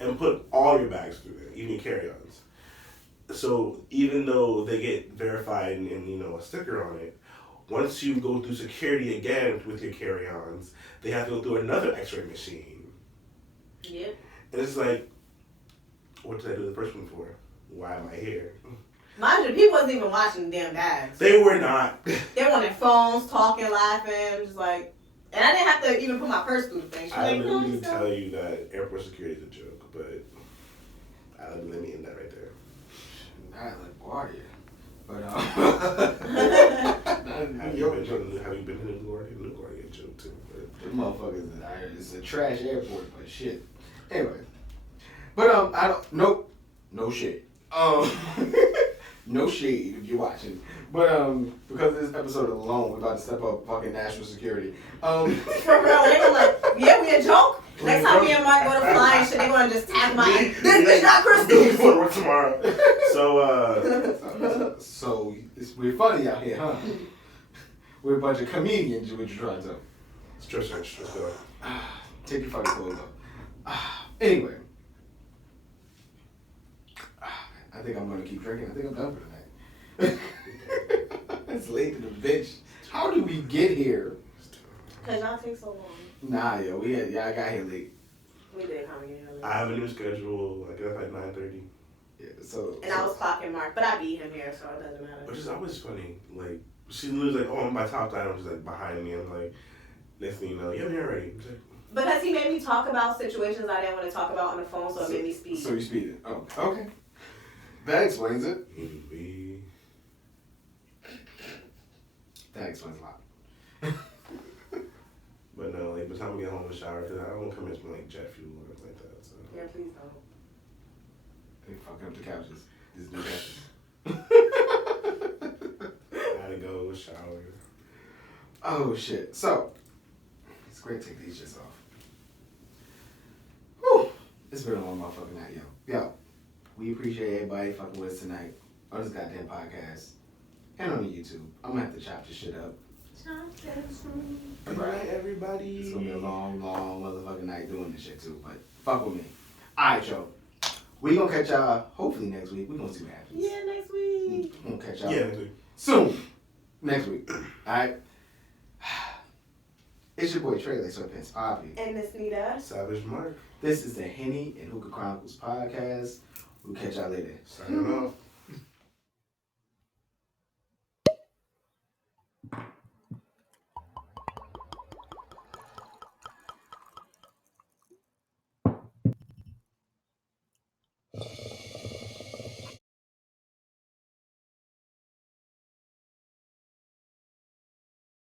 And put all your bags through there, even your carry-ons. So even though they get verified and you know, a sticker on it, once you go through security again with your carry-ons, they have to go through another X-ray machine. Yep. And it's like, what did I do the first one for? Why am I here? Mind you, people wasn't even watching the damn bags. They were not. They were on their phones, talking, laughing. I'm just like, and I didn't have to even put my purse through the thing. I literally tell you that airport security is a joke, but let me end that right there. Not like LaGuardia, but Have you been to LaGuardia? LaGuardia a joke too. But the motherfuckers, it's a trash airport, but shit. Anyway, but I don't. Nope, no shit. No shade if you're watching. But because of this episode alone, we're about to step up fucking national security. For real, they're gonna like, yeah, we a joke. Next time me and Mark go to fly and shit, they gonna just tag my this bitch not crystals. Go to work tomorrow. So we're funny out here, huh? We're a bunch of comedians. What you trying to tell? Stress go. Take your fucking clothes off. Anyway. I think I'm gonna keep drinking. I think I'm done for tonight. It's late to the bitch. How did we get here? Cause y'all take so long. Nah, yo, I got here late. We did come here late. I have a new schedule. I get up at 9:30. Yeah, so. And I was clocking Mark, but I beat him here, so it doesn't matter. Which is always funny. Like, she literally like, oh, my top line was just like behind me. I'm like, next thing you know, yeah, I'm here already. I'm like, Because he made me talk about situations I didn't want to talk about on the phone, so it made me speak. So you speeding? Oh, okay. That explains it. Maybe. That explains a lot. But no, like by the time we get home in the shower, because I don't want to come in smelling like jet fuel or anything like that. So. Yeah, please don't. They fucking up the couches. These new couches. I gotta go shower. Oh shit. So it's great to take these shits off. Whew. It's been a long motherfucking night, yo. We appreciate everybody fucking with us tonight on this goddamn podcast and on the YouTube. I'm gonna have to chop this shit up. Good night, everybody. It's gonna be a long motherfucking night doing this shit too, but fuck with me. Alright, yo. We gonna catch y'all hopefully next week. We gonna see what happens. Yeah, next week. We gonna catch y'all Yeah, next week. soon. Next week. Alright. It's your boy Trey, like Sweatpants, Avi. And Miss Nita. Savage Mark. This is the Henny and Hookah Chronicles podcast. We'll catch y'all later. Signing off.